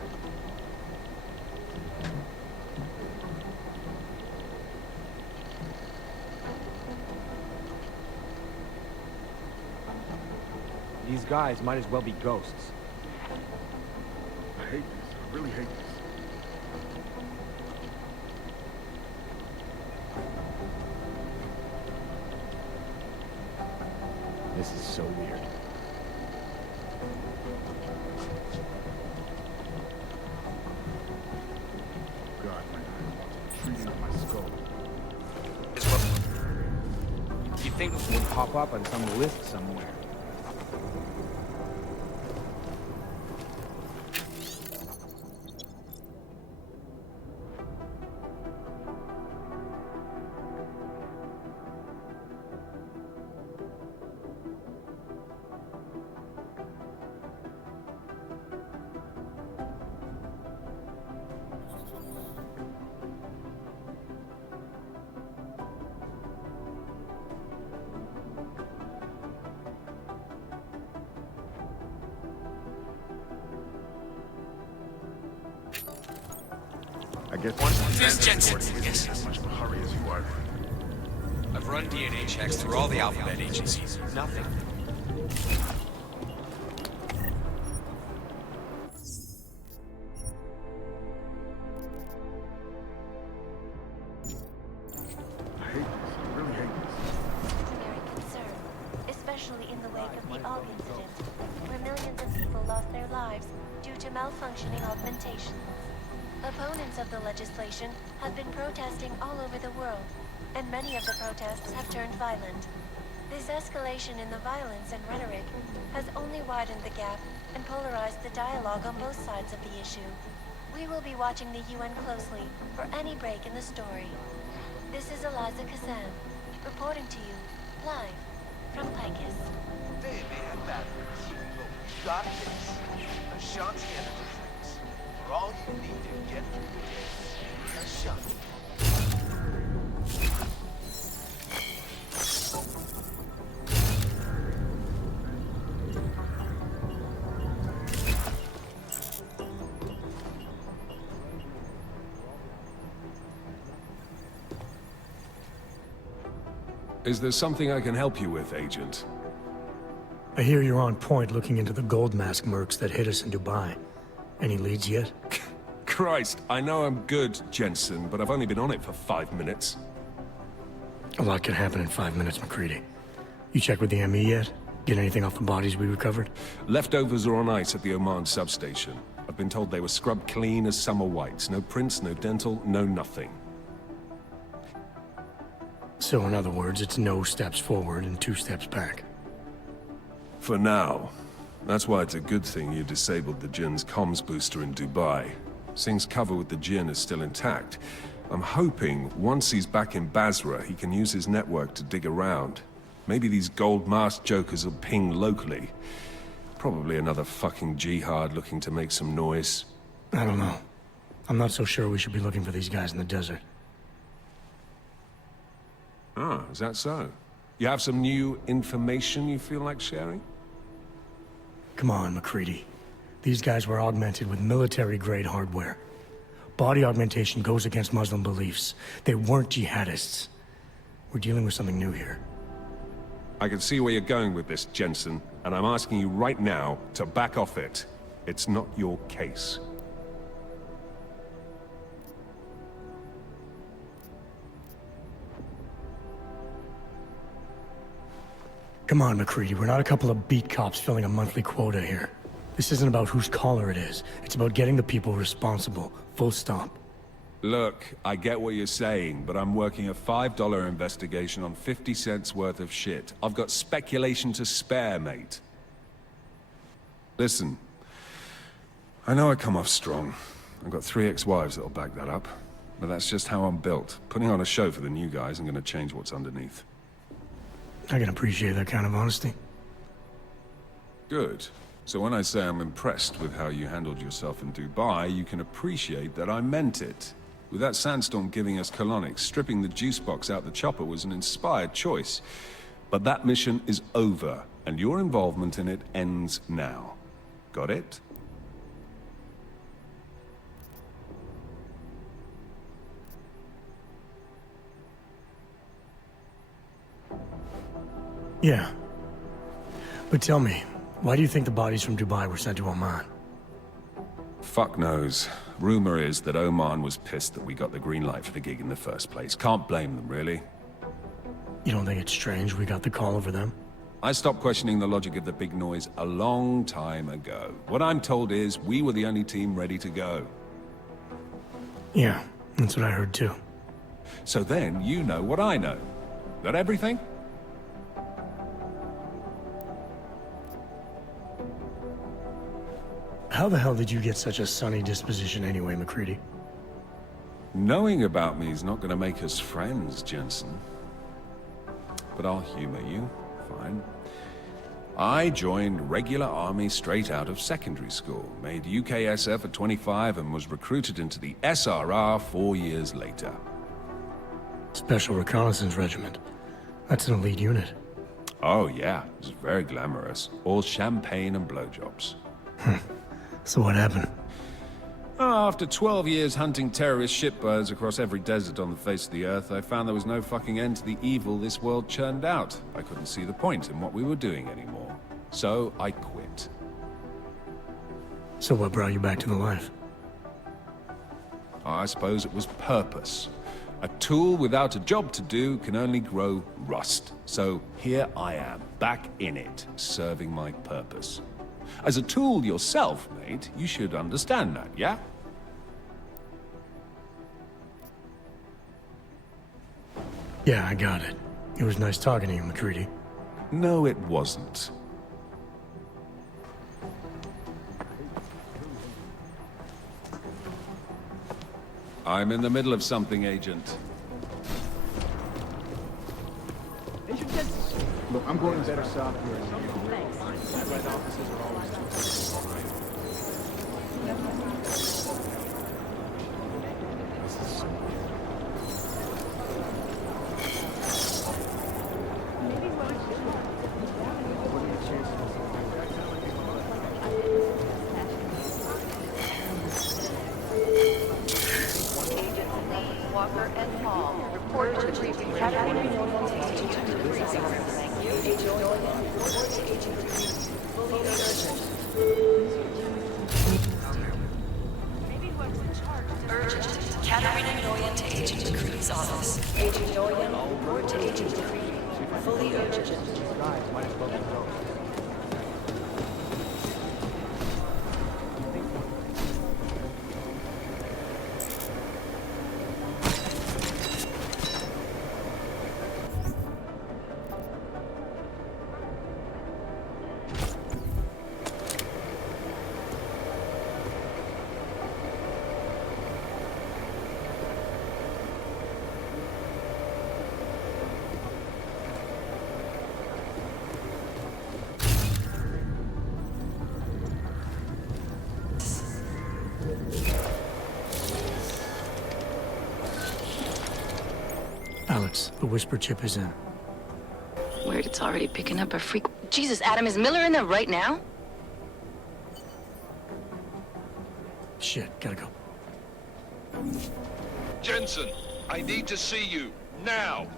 These guys might as well be ghosts. I hate this. I really hate this. This is so weird. God, my eyes want to retreat into my skull. You'd think it would pop up on some list somewhere. I guess This is Jensen. Yes. as much of a hurry as you are. I've run DNA checks through all the alphabet agencies. Nothing. I hate this. I really hate this. It's a very concern, especially in the wake of the Og incident, where millions of people lost their lives due to malfunctioning augmentations. Opponents of the legislation have been protesting all over the world, and many of the protests have turned violent. This escalation in the violence and rhetoric has only widened the gap and polarized the dialogue on both sides of the issue. We will be watching the UN closely for any break in the story. This is Eliza Cassan, reporting to you, live, from Picus. They may have batteries, but we've got this. Ashanti energy drinks. For all you need to get through the day. Ashanti. Is there something I can help you with, Agent? I hear you're on point looking into the gold mask mercs that hit us in Dubai. Any leads yet? Christ, I know I'm good, Jensen, but I've only been on it for 5 minutes. A lot can happen in 5 minutes, McCready. You check with the ME yet? Get anything off the bodies we recovered? Leftovers are on ice at the Oman substation. I've been told they were scrubbed clean as summer whites. No prints, no dental, no nothing. So in other words, it's no steps forward and 2 steps back. For now. That's why it's a good thing you disabled the Jinn's comms booster in Dubai. Singh's cover with the Jinn is still intact. I'm hoping once he's back in Basra, he can use his network to dig around. Maybe these gold mask jokers will ping locally. Probably another fucking jihad looking to make some noise. I don't know. I'm not so sure we should be looking for these guys in the desert. Ah, is that so? You have some new information you feel like sharing? Come on, McCready. These guys were augmented with military-grade hardware. Body augmentation goes against Muslim beliefs. They weren't jihadists. We're dealing with something new here. I can see where you're going with this, Jensen, and I'm asking you right now to back off it. It's not your case. Come on, McCready. We're not a couple of beat cops filling a monthly quota here. This isn't about whose collar it is. It's about getting the people responsible. Full stop. Look, I get what you're saying, but I'm working a $5 investigation on 50 cents worth of shit. I've got speculation to spare, mate. Listen, I know I come off strong. I've got 3 ex-wives that'll back that up. But that's just how I'm built. Putting on a show for the new guys isn't gonna change what's underneath. I can appreciate that kind of honesty. Good. So when I say I'm impressed with how you handled yourself in Dubai, you can appreciate that I meant it. With that sandstorm giving us colonics, stripping the juice box out the chopper was an inspired choice. But that mission is over, and your involvement in it ends now. Got it? Yeah. But tell me, why do you think the bodies from Dubai were sent to Oman? Fuck knows. Rumor is that Oman was pissed that we got the green light for the gig in the first place. Can't blame them, really. You don't think it's strange we got the call over them? I stopped questioning the logic of the big noise a long time ago. What I'm told is we were the only team ready to go. Yeah, that's what I heard too. So then you know what I know. That everything? How the hell did you get such a sunny disposition anyway, McCready? Knowing about me is not going to make us friends, Jensen. But I'll humor you. Fine. I joined regular army straight out of secondary school, made UKSF at 25 and was recruited into the SRR 4 years later. Special Reconnaissance Regiment. That's an elite unit. Oh yeah, it was very glamorous. All champagne and blowjobs. So what happened? After 12 years hunting terrorist shitbirds across every desert on the face of the earth, I found there was no fucking end to the evil this world churned out. I couldn't see the point in what we were doing anymore. So I quit. So what brought you back to the life? I suppose it was purpose. A tool without a job to do can only grow rust. So here I am, back in it, serving my purpose. As a tool yourself, mate, you should understand that, yeah? Yeah, I got it. It was nice talking to you, McCready. No, it wasn't. I'm in the middle of something, Agent. Look, I'm going better south here. Satellite offices are always Walker and Hall report to briefing room. Urgent. Katarina Noyan to Agent McCree's office. Agent Noyan, report to Agent McCree. Fully urgent. Guys, might as well go. Alex, the Whisper chip is in. Weird, it's already picking up a freak. Jesus, Adam, is Miller in there right now? Shit, gotta go. Jensen, I need to see you, now!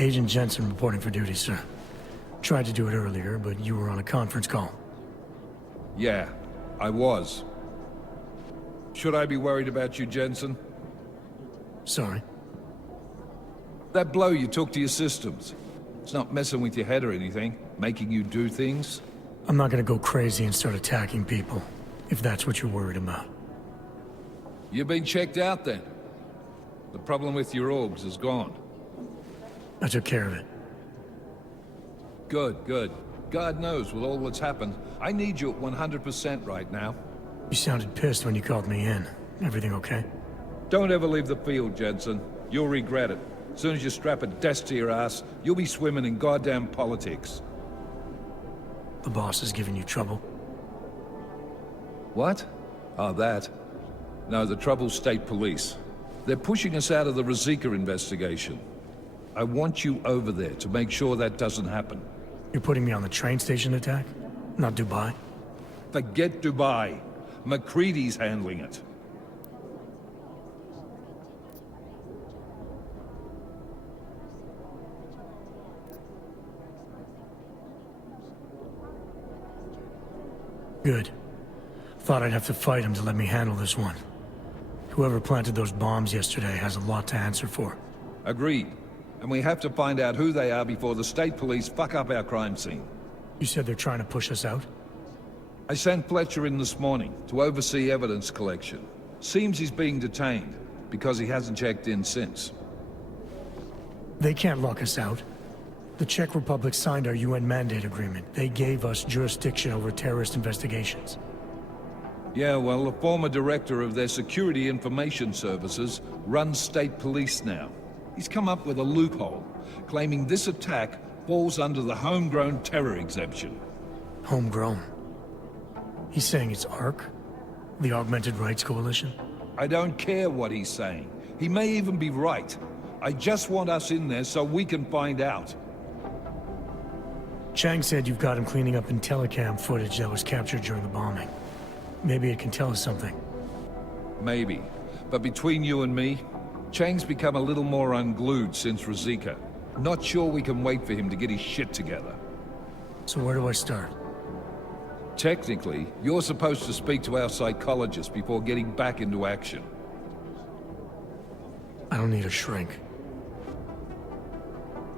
Agent Jensen reporting for duty, sir. Tried to do it earlier, but you were on a conference call. Yeah, I was. Should I be worried about you, Jensen? Sorry. That blow you took to your systems. It's not messing with your head or anything, making you do things? I'm not gonna go crazy and start attacking people, if that's what you're worried about. You've been checked out then. The problem with your orbs is gone. I took care of it. Good, good. God knows, with all that's happened, I need you at 100% right now. You sounded pissed when you called me in. Everything okay? Don't ever leave the field, Jensen. You'll regret it. As soon as you strap a desk to your ass, you'll be swimming in goddamn politics. The boss is giving you trouble? What? Oh, that. No, the trouble's state police. They're pushing us out of the Ruzicka investigation. I want you over there to make sure that doesn't happen. You're putting me on the train station attack? Not Dubai? Forget Dubai. McCready's handling it. Good. Thought I'd have to fight him to let me handle this one. Whoever planted those bombs yesterday has a lot to answer for. Agreed. And we have to find out who they are before the state police fuck up our crime scene. You said they're trying to push us out? I sent Fletcher in this morning to oversee evidence collection. Seems he's being detained, because he hasn't checked in since. They can't lock us out. The Czech Republic signed our UN mandate agreement. They gave us jurisdiction over terrorist investigations. Yeah, well, the former director of their security information services runs state police now. He's come up with a loophole, claiming this attack falls under the homegrown terror exemption. Homegrown? He's saying it's ARC? The Augmented Rights Coalition? I don't care what he's saying. He may even be right. I just want us in there so we can find out. Chang said you've got him cleaning up Intellicam footage that was captured during the bombing. Maybe it can tell us something. Maybe. But between you and me, Chang's become a little more unglued since Ruzicka. Not sure we can wait for him to get his shit together. So where do I start? Technically, you're supposed to speak to our psychologist before getting back into action. I don't need a shrink.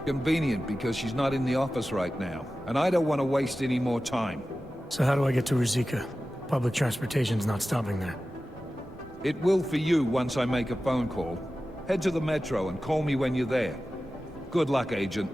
Convenient, because she's not in the office right now, and I don't want to waste any more time. So how do I get to Ruzicka? Public transportation's not stopping there. It will for you once I make a phone call. Head to the metro and call me when you're there. Good luck, Agent.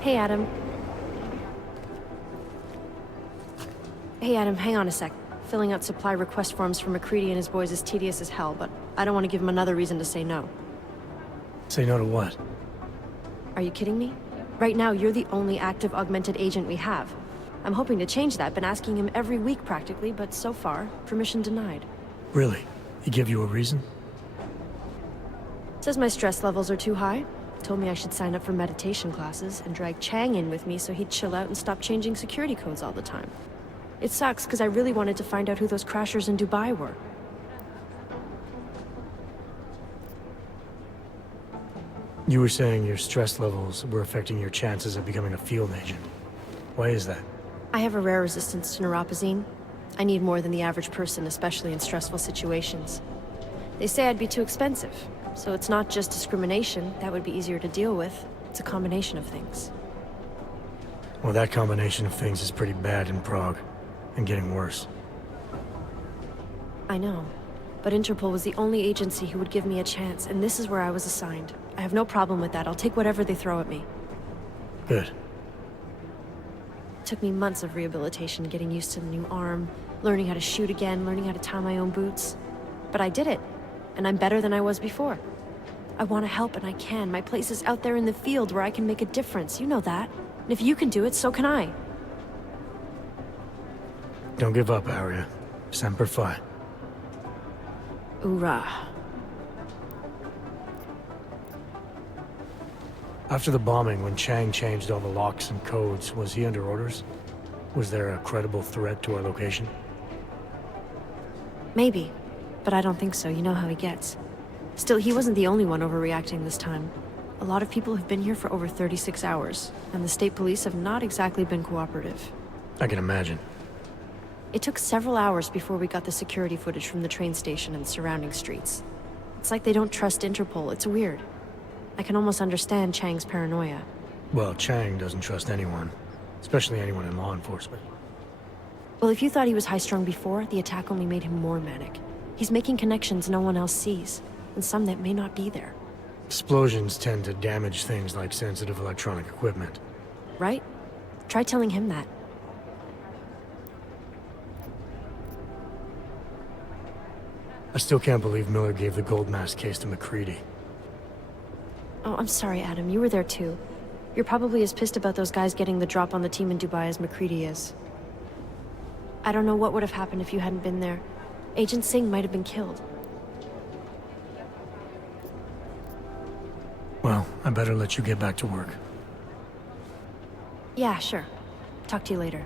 Hey, Adam. Hey, Adam, hang on a sec. Filling out supply request forms for McCready and his boys is tedious as hell, but I don't want to give him another reason to say no. Say no to what? Are you kidding me? Right now, you're the only active augmented agent we have. I'm hoping to change that, been asking him every week practically, but so far, permission denied. Really? He give you a reason? Says my stress levels are too high. Told me I should sign up for meditation classes and drag Chang in with me so he'd chill out and stop changing security codes all the time. It sucks because I really wanted to find out who those crashers in Dubai were. You were saying your stress levels were affecting your chances of becoming a field agent. Why is that? I have a rare resistance to neuropazine. I need more than the average person, especially in stressful situations. They say I'd be too expensive, so it's not just discrimination. That would be easier to deal with. It's a combination of things. Well, that combination of things is pretty bad in Prague, and getting worse. I know, but Interpol was the only agency who would give me a chance, and this is where I was assigned. I have no problem with that. I'll take whatever they throw at me. Good. It took me months of rehabilitation, getting used to the new arm, learning how to shoot again, learning how to tie my own boots. But I did it, and I'm better than I was before. I want to help, and I can. My place is out there in the field where I can make a difference. You know that. And if you can do it, so can I. Don't give up, Arya. Semper Fi. Hoorah. After the bombing, when Chang changed all the locks and codes, was he under orders? Was there a credible threat to our location? Maybe, but I don't think so. You know how he gets. Still, he wasn't the only one overreacting this time. A lot of people have been here for over 36 hours, and the state police have not exactly been cooperative. I can imagine. It took several hours before we got the security footage from the train station and surrounding streets. It's like they don't trust Interpol. It's weird. I can almost understand Chang's paranoia. Well, Chang doesn't trust anyone, especially anyone in law enforcement. Well, if you thought he was high-strung before, the attack only made him more manic. He's making connections no one else sees, and some that may not be there. Explosions tend to damage things like sensitive electronic equipment. Right? Try telling him that. I still can't believe Miller gave the gold mask case to McCready. Oh, I'm sorry, Adam. You were there too. You're probably as pissed about those guys getting the drop on the team in Dubai as McCready is. I don't know what would have happened if you hadn't been there. Agent Singh might have been killed. Well, I better let you get back to work. Yeah, sure. Talk to you later.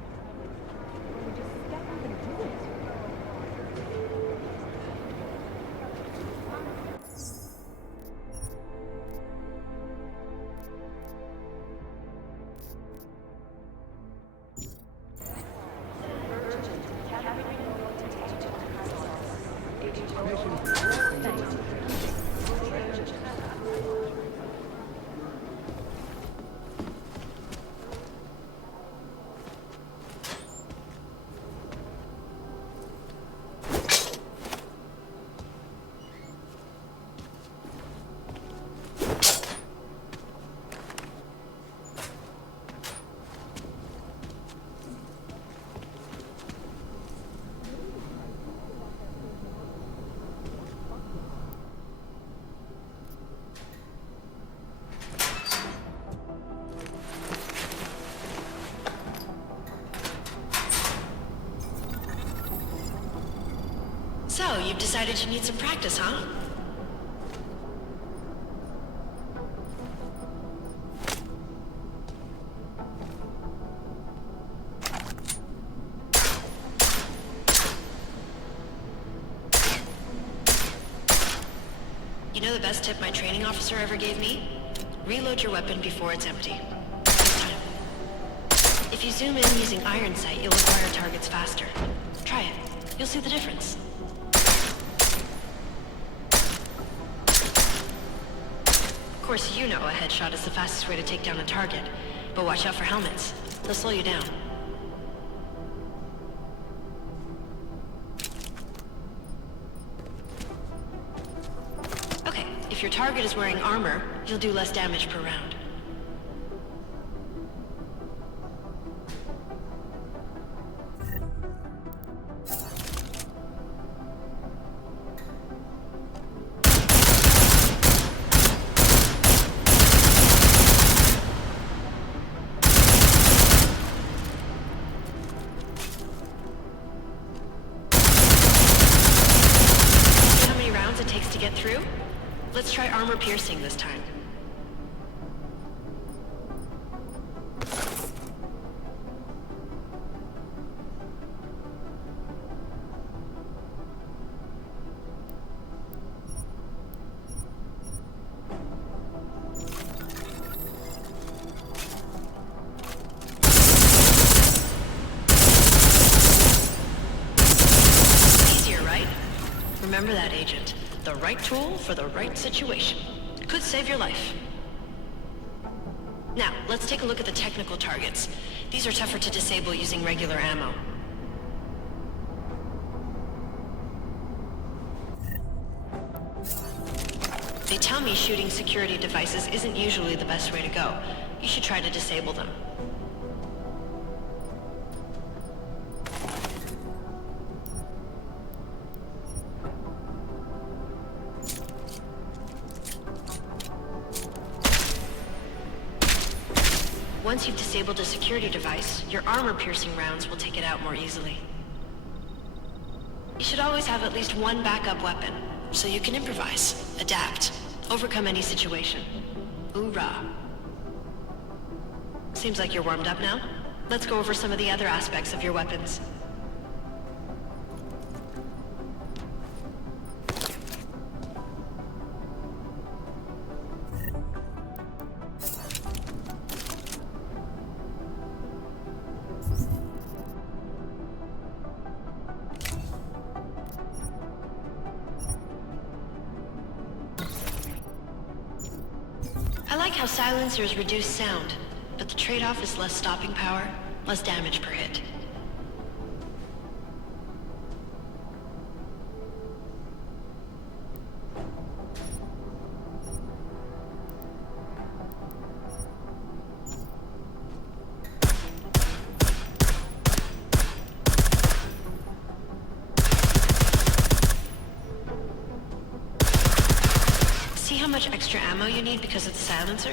So, you've decided you need some practice, huh? You know the best tip my training officer ever gave me? Reload your weapon before it's empty. This time. If you zoom in using iron sight, you'll acquire targets faster. Try it. You'll see the difference. Of course, you know a headshot is the fastest way to take down a target, but watch out for helmets. They'll slow you down. Okay, if your target is wearing armor, you'll do less damage per round. It takes to get through? Let's try armor piercing this time. Easier, right? Remember that, Agent. The right tool for the right situation. Could save your life. Now, let's take a look at the technical targets. These are tougher to disable using regular ammo. They tell me shooting security devices isn't usually the best way to go. You should try to disable them. Once you've disabled a security device, your armor-piercing rounds will take it out more easily. You should always have at least one backup weapon, so you can improvise, adapt, overcome any situation. Hoorah! Seems like you're warmed up now. Let's go over some of the other aspects of your weapons. I like how silencers reduce sound, but the trade-off is less stopping power, less damage per hit. See how much extra ammo you need because of the silencer?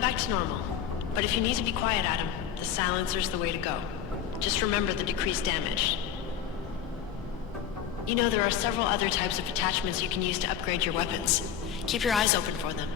Back to normal. But if you need to be quiet, Adam, the silencer's the way to go. Just remember the decreased damage. You know, there are several other types of attachments you can use to upgrade your weapons. Keep your eyes open for them.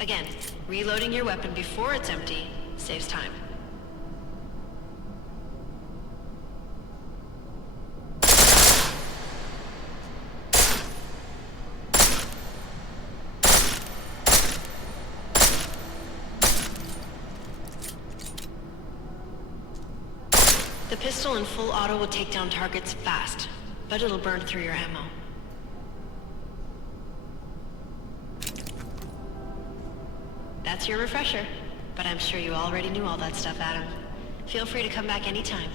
Again, reloading your weapon before it's empty saves time. The pistol in full auto will take down targets fast, but it'll burn through your ammo. That's your refresher, but I'm sure you already knew all that stuff, Adam. Feel free to come back anytime.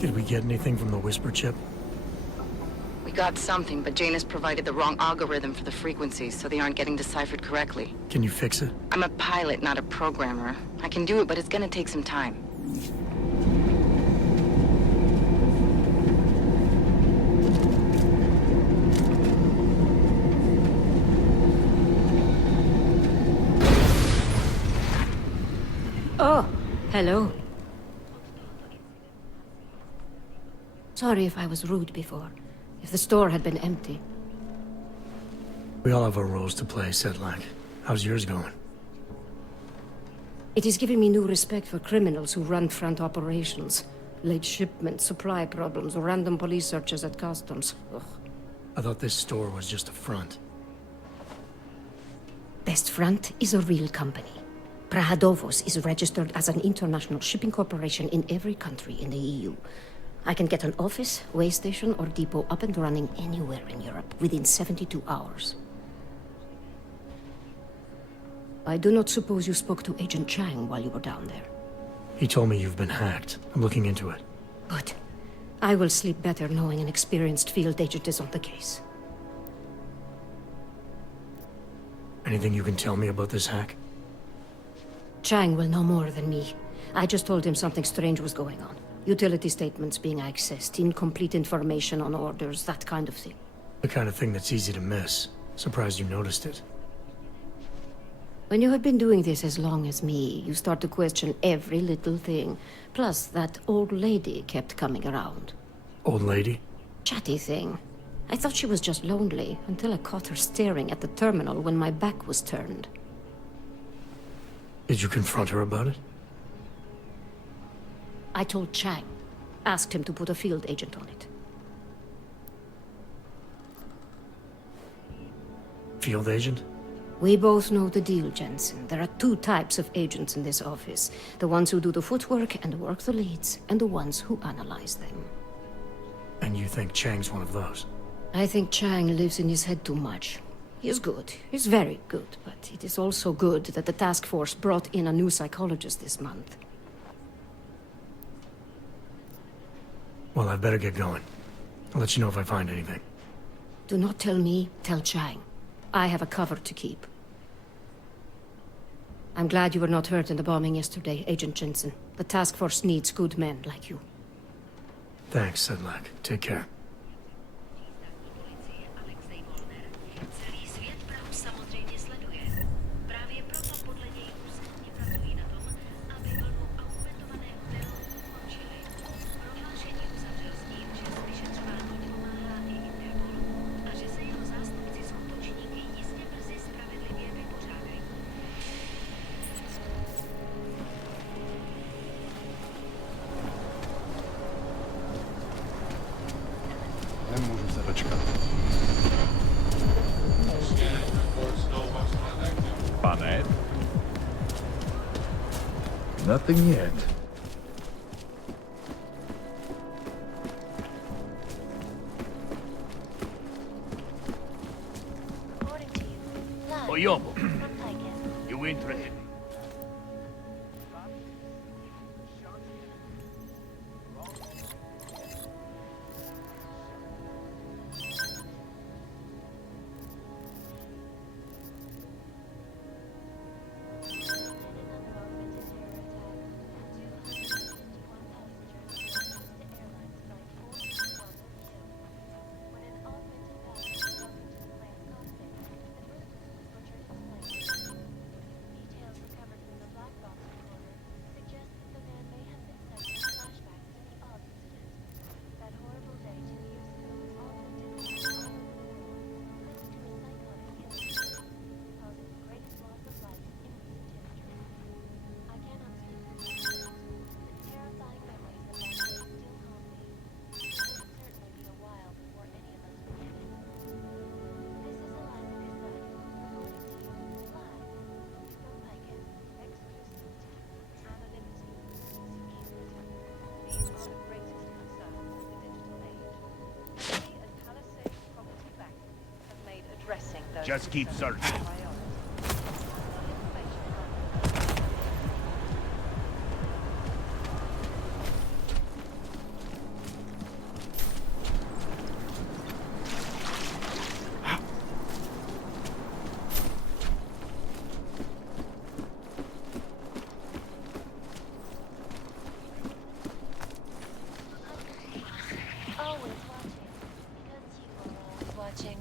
Did we get anything from the Whisper chip? We got something, but Jane has provided the wrong algorithm for the frequencies, so they aren't getting deciphered correctly. Can you fix it? I'm a pilot, not a programmer. I can do it, but it's gonna take some time. Oh, hello. Sorry if I was rude before. If the store had been empty. We all have our roles to play, Sedlak. How's yours going? It is giving me new respect for criminals who run front operations. Late shipments, supply problems, random police searches at customs. Ugh. I thought this store was just a front. Best Front is a real company. Prahadovos is registered as an international shipping corporation in every country in the EU. I can get an office, way station, or depot up and running anywhere in Europe within 72 hours. I do not suppose you spoke to Agent Chang while you were down there. He told me you've been hacked. I'm looking into it. Good. I will sleep better knowing an experienced field agent is on the case. Anything you can tell me about this hack? Chang will know more than me. I just told him something strange was going on. Utility statements being accessed, incomplete information on orders, that kind of thing. The kind of thing that's easy to miss. Surprised you noticed it. When you have been doing this as long as me, you start to question every little thing. Plus, that old lady kept coming around. Old lady? Chatty thing. I thought she was just lonely, until I caught her staring at the terminal when my back was turned. Did you confront her about it? I told Chang. Asked him to put a field agent on it. Field agent? We both know the deal, Jensen. There are two types of agents in this office. The ones who do the footwork and work the leads, and the ones who analyze them. And you think Chang's one of those? I think Chang lives in his head too much. He is good. He's very good. But it is also good that the task force brought in a new psychologist this month. Well, I'd better get going. I'll let you know if I find anything. Do not tell me, tell Chang. I have a cover to keep. I'm glad you were not hurt in the bombing yesterday, Agent Jensen. The task force needs good men like you. Thanks, Sedlak. Take care. Nemůžu se dočkat. Pane? Nothing yet. Oyobo, you interested? Just keep searching. Watching.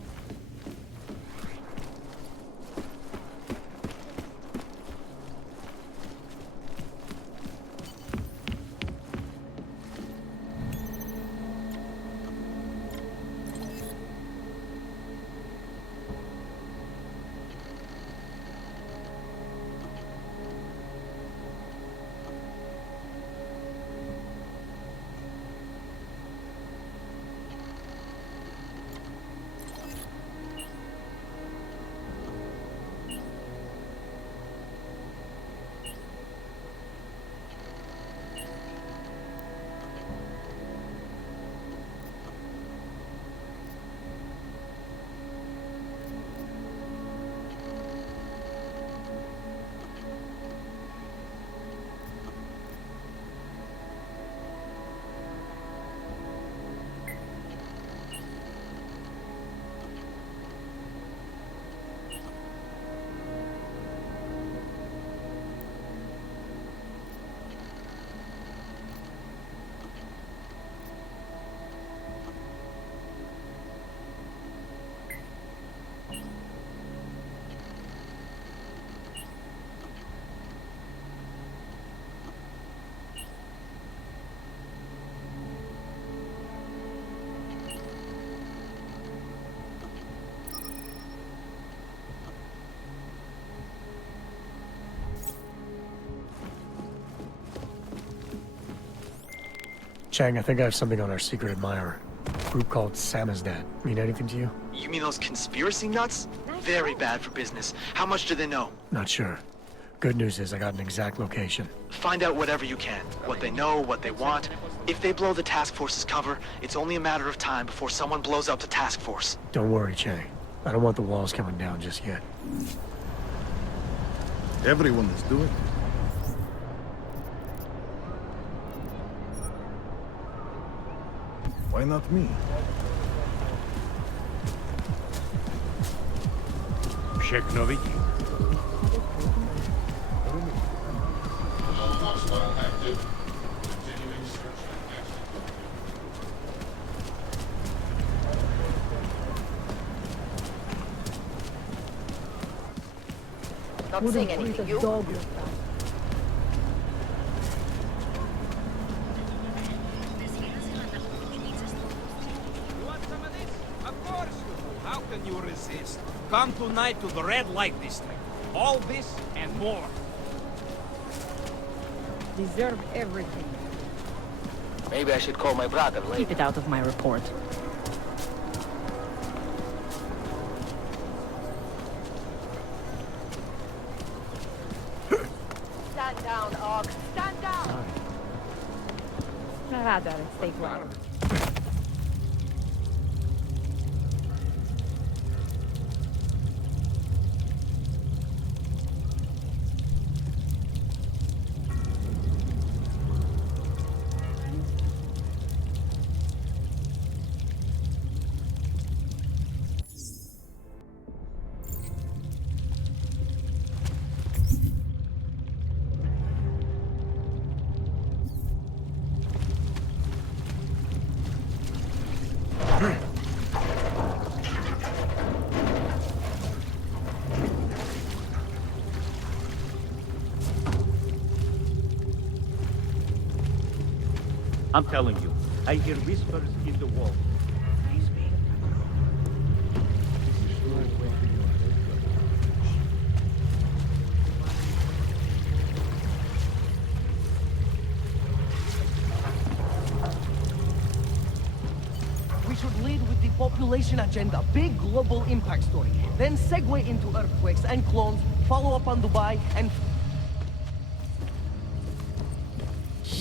Chang, I think I have something on our secret admirer. A group called Samizdat. Mean anything to you? You mean those conspiracy nuts? Very bad for business. How much do they know? Not sure. Good news is I got an exact location. Find out whatever you can. What they know, what they want. If they blow the task force's cover, it's only a matter of time before someone blows up the task force. Don't worry, Chang. I don't want the walls coming down just yet. Everyone is doing it. Why not me? Všechno vidí. Not saying anything, you? Dog. How can you resist? Come tonight to the red light district. All this and more. Deserve everything. Maybe I should call my brother later. Keep it out of my report. Stand down, Og. Stand down! Rather, stay quiet. I'm telling you, I hear whispers in the wall. Please be. We should lead with the population agenda, big global impact story. Then segue into earthquakes and clones, follow up on Dubai, and...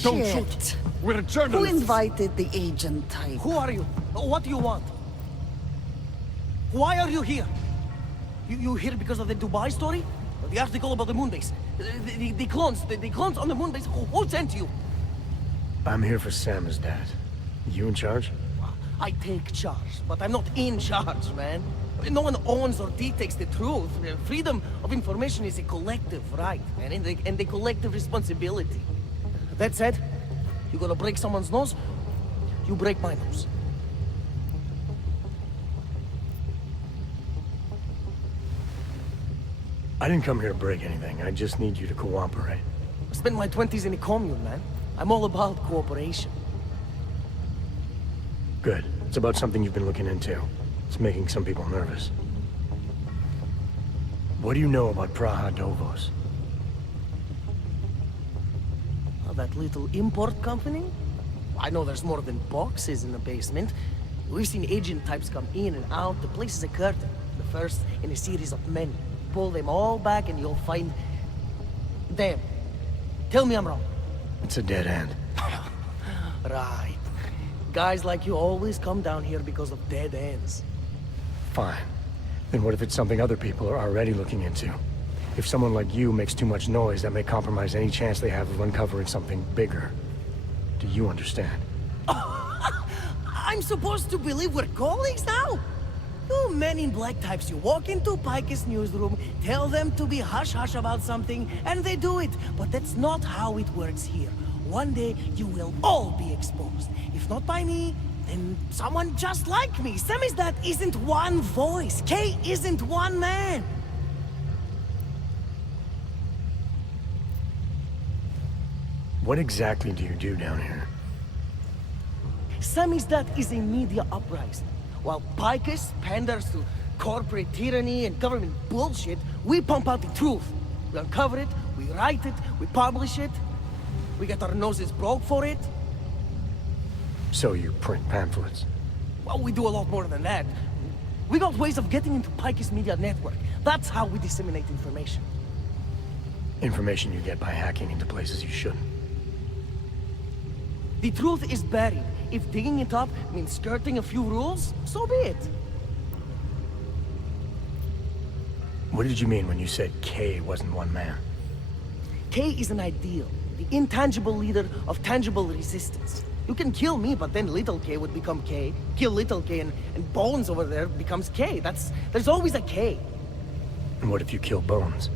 Don't shoot! We're journalists! Who invited the agent type? Who are you? What do you want? Why are you here? You here because of the Dubai story? The article about the moonbase? The clones on the moonbase? Who sent you? I'm here for Sam's dad. You in charge? I take charge, but I'm not in charge, man. No one owns or dictates the truth. Freedom of information is a collective right, man, and a collective responsibility. That said, you gonna break someone's nose, you break my nose. I didn't come here to break anything. I just need you to cooperate. I spent my 20s in a commune, man. I'm all about cooperation. Good. It's about something you've been looking into. It's making some people nervous. What do you know about Praha Dovos? That little import company? I know there's more than boxes in the basement. We've seen agent types come in and out. The place is a curtain. The first in a series of many. Pull them all back and you'll find... them. Tell me I'm wrong. It's a dead end. Right. Guys like you always come down here because of dead ends. Fine. Then what if it's something other people are already looking into? If someone like you makes too much noise, that may compromise any chance they have of uncovering something bigger. Do you understand? I'm supposed to believe we're colleagues now? You men in black types, you walk into Pike's newsroom, tell them to be hush-hush about something, and they do it. But that's not how it works here. One day, you will all be exposed. If not by me, then someone just like me. Samizdat isn't one voice. K isn't one man. What exactly do you do down here? Samizdat is a media uprising. While Picus panders to corporate tyranny and government bullshit, we pump out the truth. We uncover it, we write it, we publish it. We get our noses broke for it. So you print pamphlets? Well, we do a lot more than that. We got ways of getting into Picus media network. That's how we disseminate information. Information you get by hacking into places you shouldn't. The truth is buried. If digging it up means skirting a few rules, so be it. What did you mean when you said K wasn't one man? K is an ideal, the intangible leader of tangible resistance. You can kill me, but then little K would become K. Kill little K and Bones over there becomes K. There's always a K. And what if you kill Bones?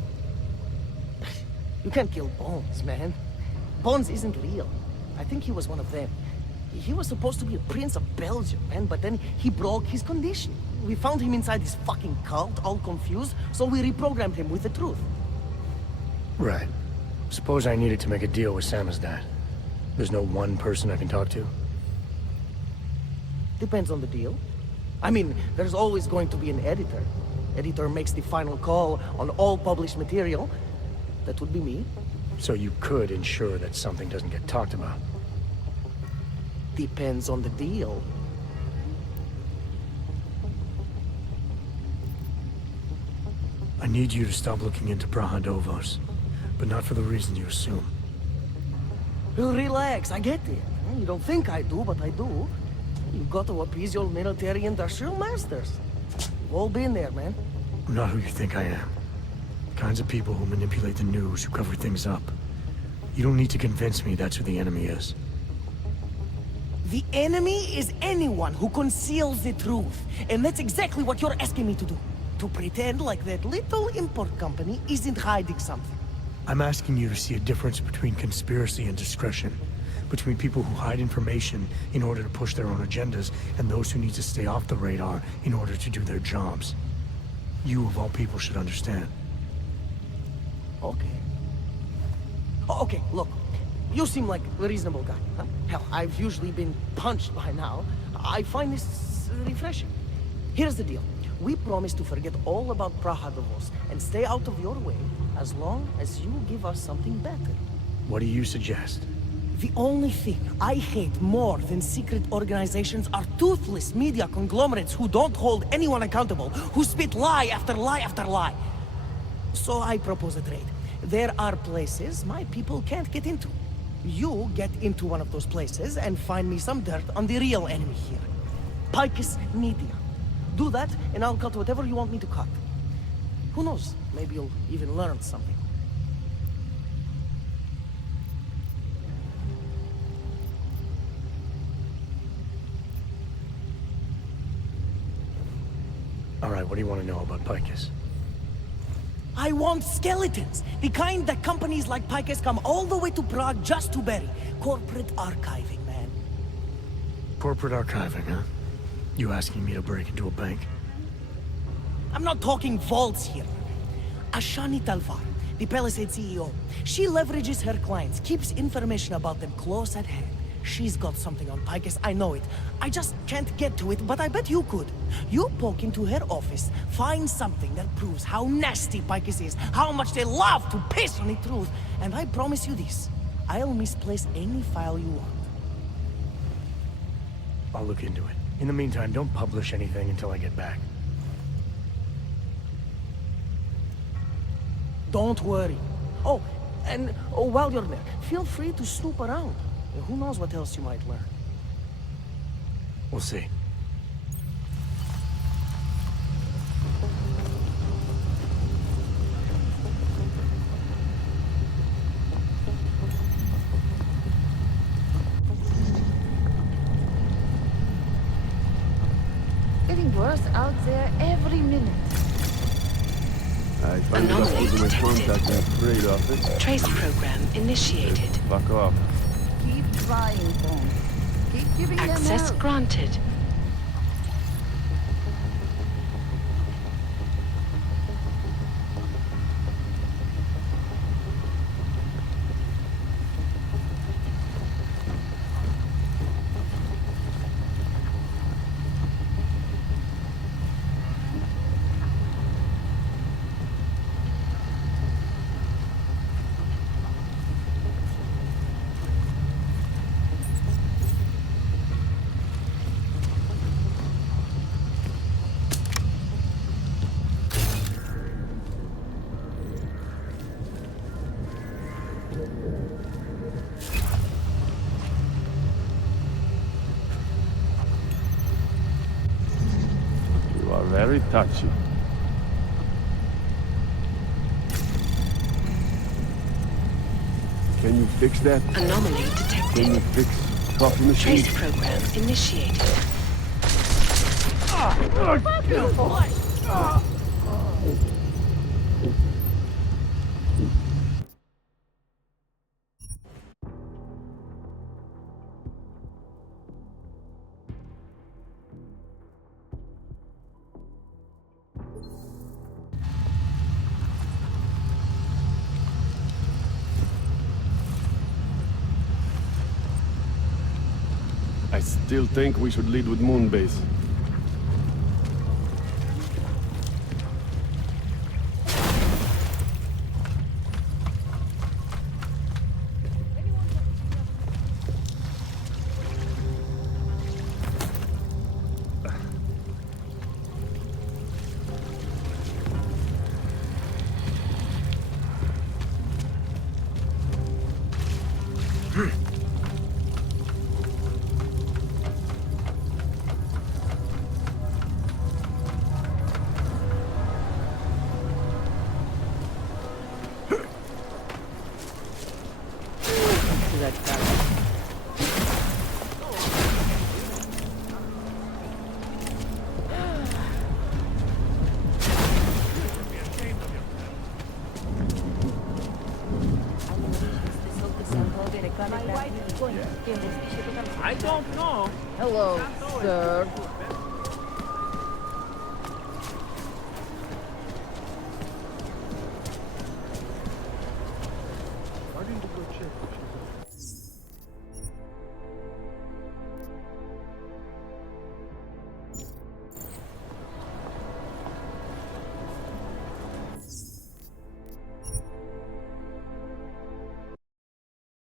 You can't kill Bones, man. Bones isn't real. I think he was one of them. He was supposed to be a prince of Belgium, man, but then he broke his condition. We found him inside this fucking cult, all confused, so we reprogrammed him with the truth. Right. Suppose I needed to make a deal with Samizdat. There's no one person I can talk to? Depends on the deal. I mean, there's always going to be an editor. Editor makes the final call on all published material. That would be me. So you could ensure that something doesn't get talked about? Depends on the deal. I need you to stop looking into Brahadovos, but not for the reason you assume. Well, relax, I get it. You don't think I do, but I do. You've got to appease your military industrial masters. We've all been there, man. I'm not who you think I am. The kinds of people who manipulate the news, who cover things up. You don't need to convince me that's who the enemy is. The enemy is anyone who conceals the truth. And that's exactly what you're asking me to do. To pretend like that little import company isn't hiding something. I'm asking you to see a difference between conspiracy and discretion. Between people who hide information in order to push their own agendas, and those who need to stay off the radar in order to do their jobs. You, of all people, should understand. Okay. Okay, look. You seem like a reasonable guy, huh? Hell, I've usually been punched by now. I find this refreshing. Here's the deal. We promise to forget all about Brahadovos and stay out of your way as long as you give us something better. What do you suggest? The only thing I hate more than secret organizations are toothless media conglomerates who don't hold anyone accountable, who spit lie after lie after lie. So I propose a trade. There are places my people can't get into. You get into one of those places and find me some dirt on the real enemy here. Picus Media. Do that, and I'll cut whatever you want me to cut. Who knows? Maybe you'll even learn something. All right, what do you want to know about Picus? I want skeletons! The kind that companies like Picus come all the way to Prague just to bury. Corporate archiving, man. Corporate archiving, huh? You asking me to break into a bank? I'm not talking vaults here. Ashani Talvar, the Palisade CEO. She leverages her clients, keeps information about them close at hand. She's got something on Picus, I know it. I just can't get to it, but I bet you could. You poke into her office, find something that proves how nasty Picus is, how much they love to piss on the truth, and I promise you this. I'll misplace any file you want. I'll look into it. In the meantime, don't publish anything until I get back. Don't worry. Oh, and while you're there, feel free to snoop around. Who knows what else you might learn? We'll see. Getting worse out there every minute. I finally got through to my contact in the parade office. Trace program initiated. Fuck off. Keep trying, Bones. Keep giving them Access help. granted. You are very touchy. Can you fix that? Anomaly detected. Can you fix coffee machine? Trace program initiated. I still think we should lead with Moonbase. I don't know. Hello, sir.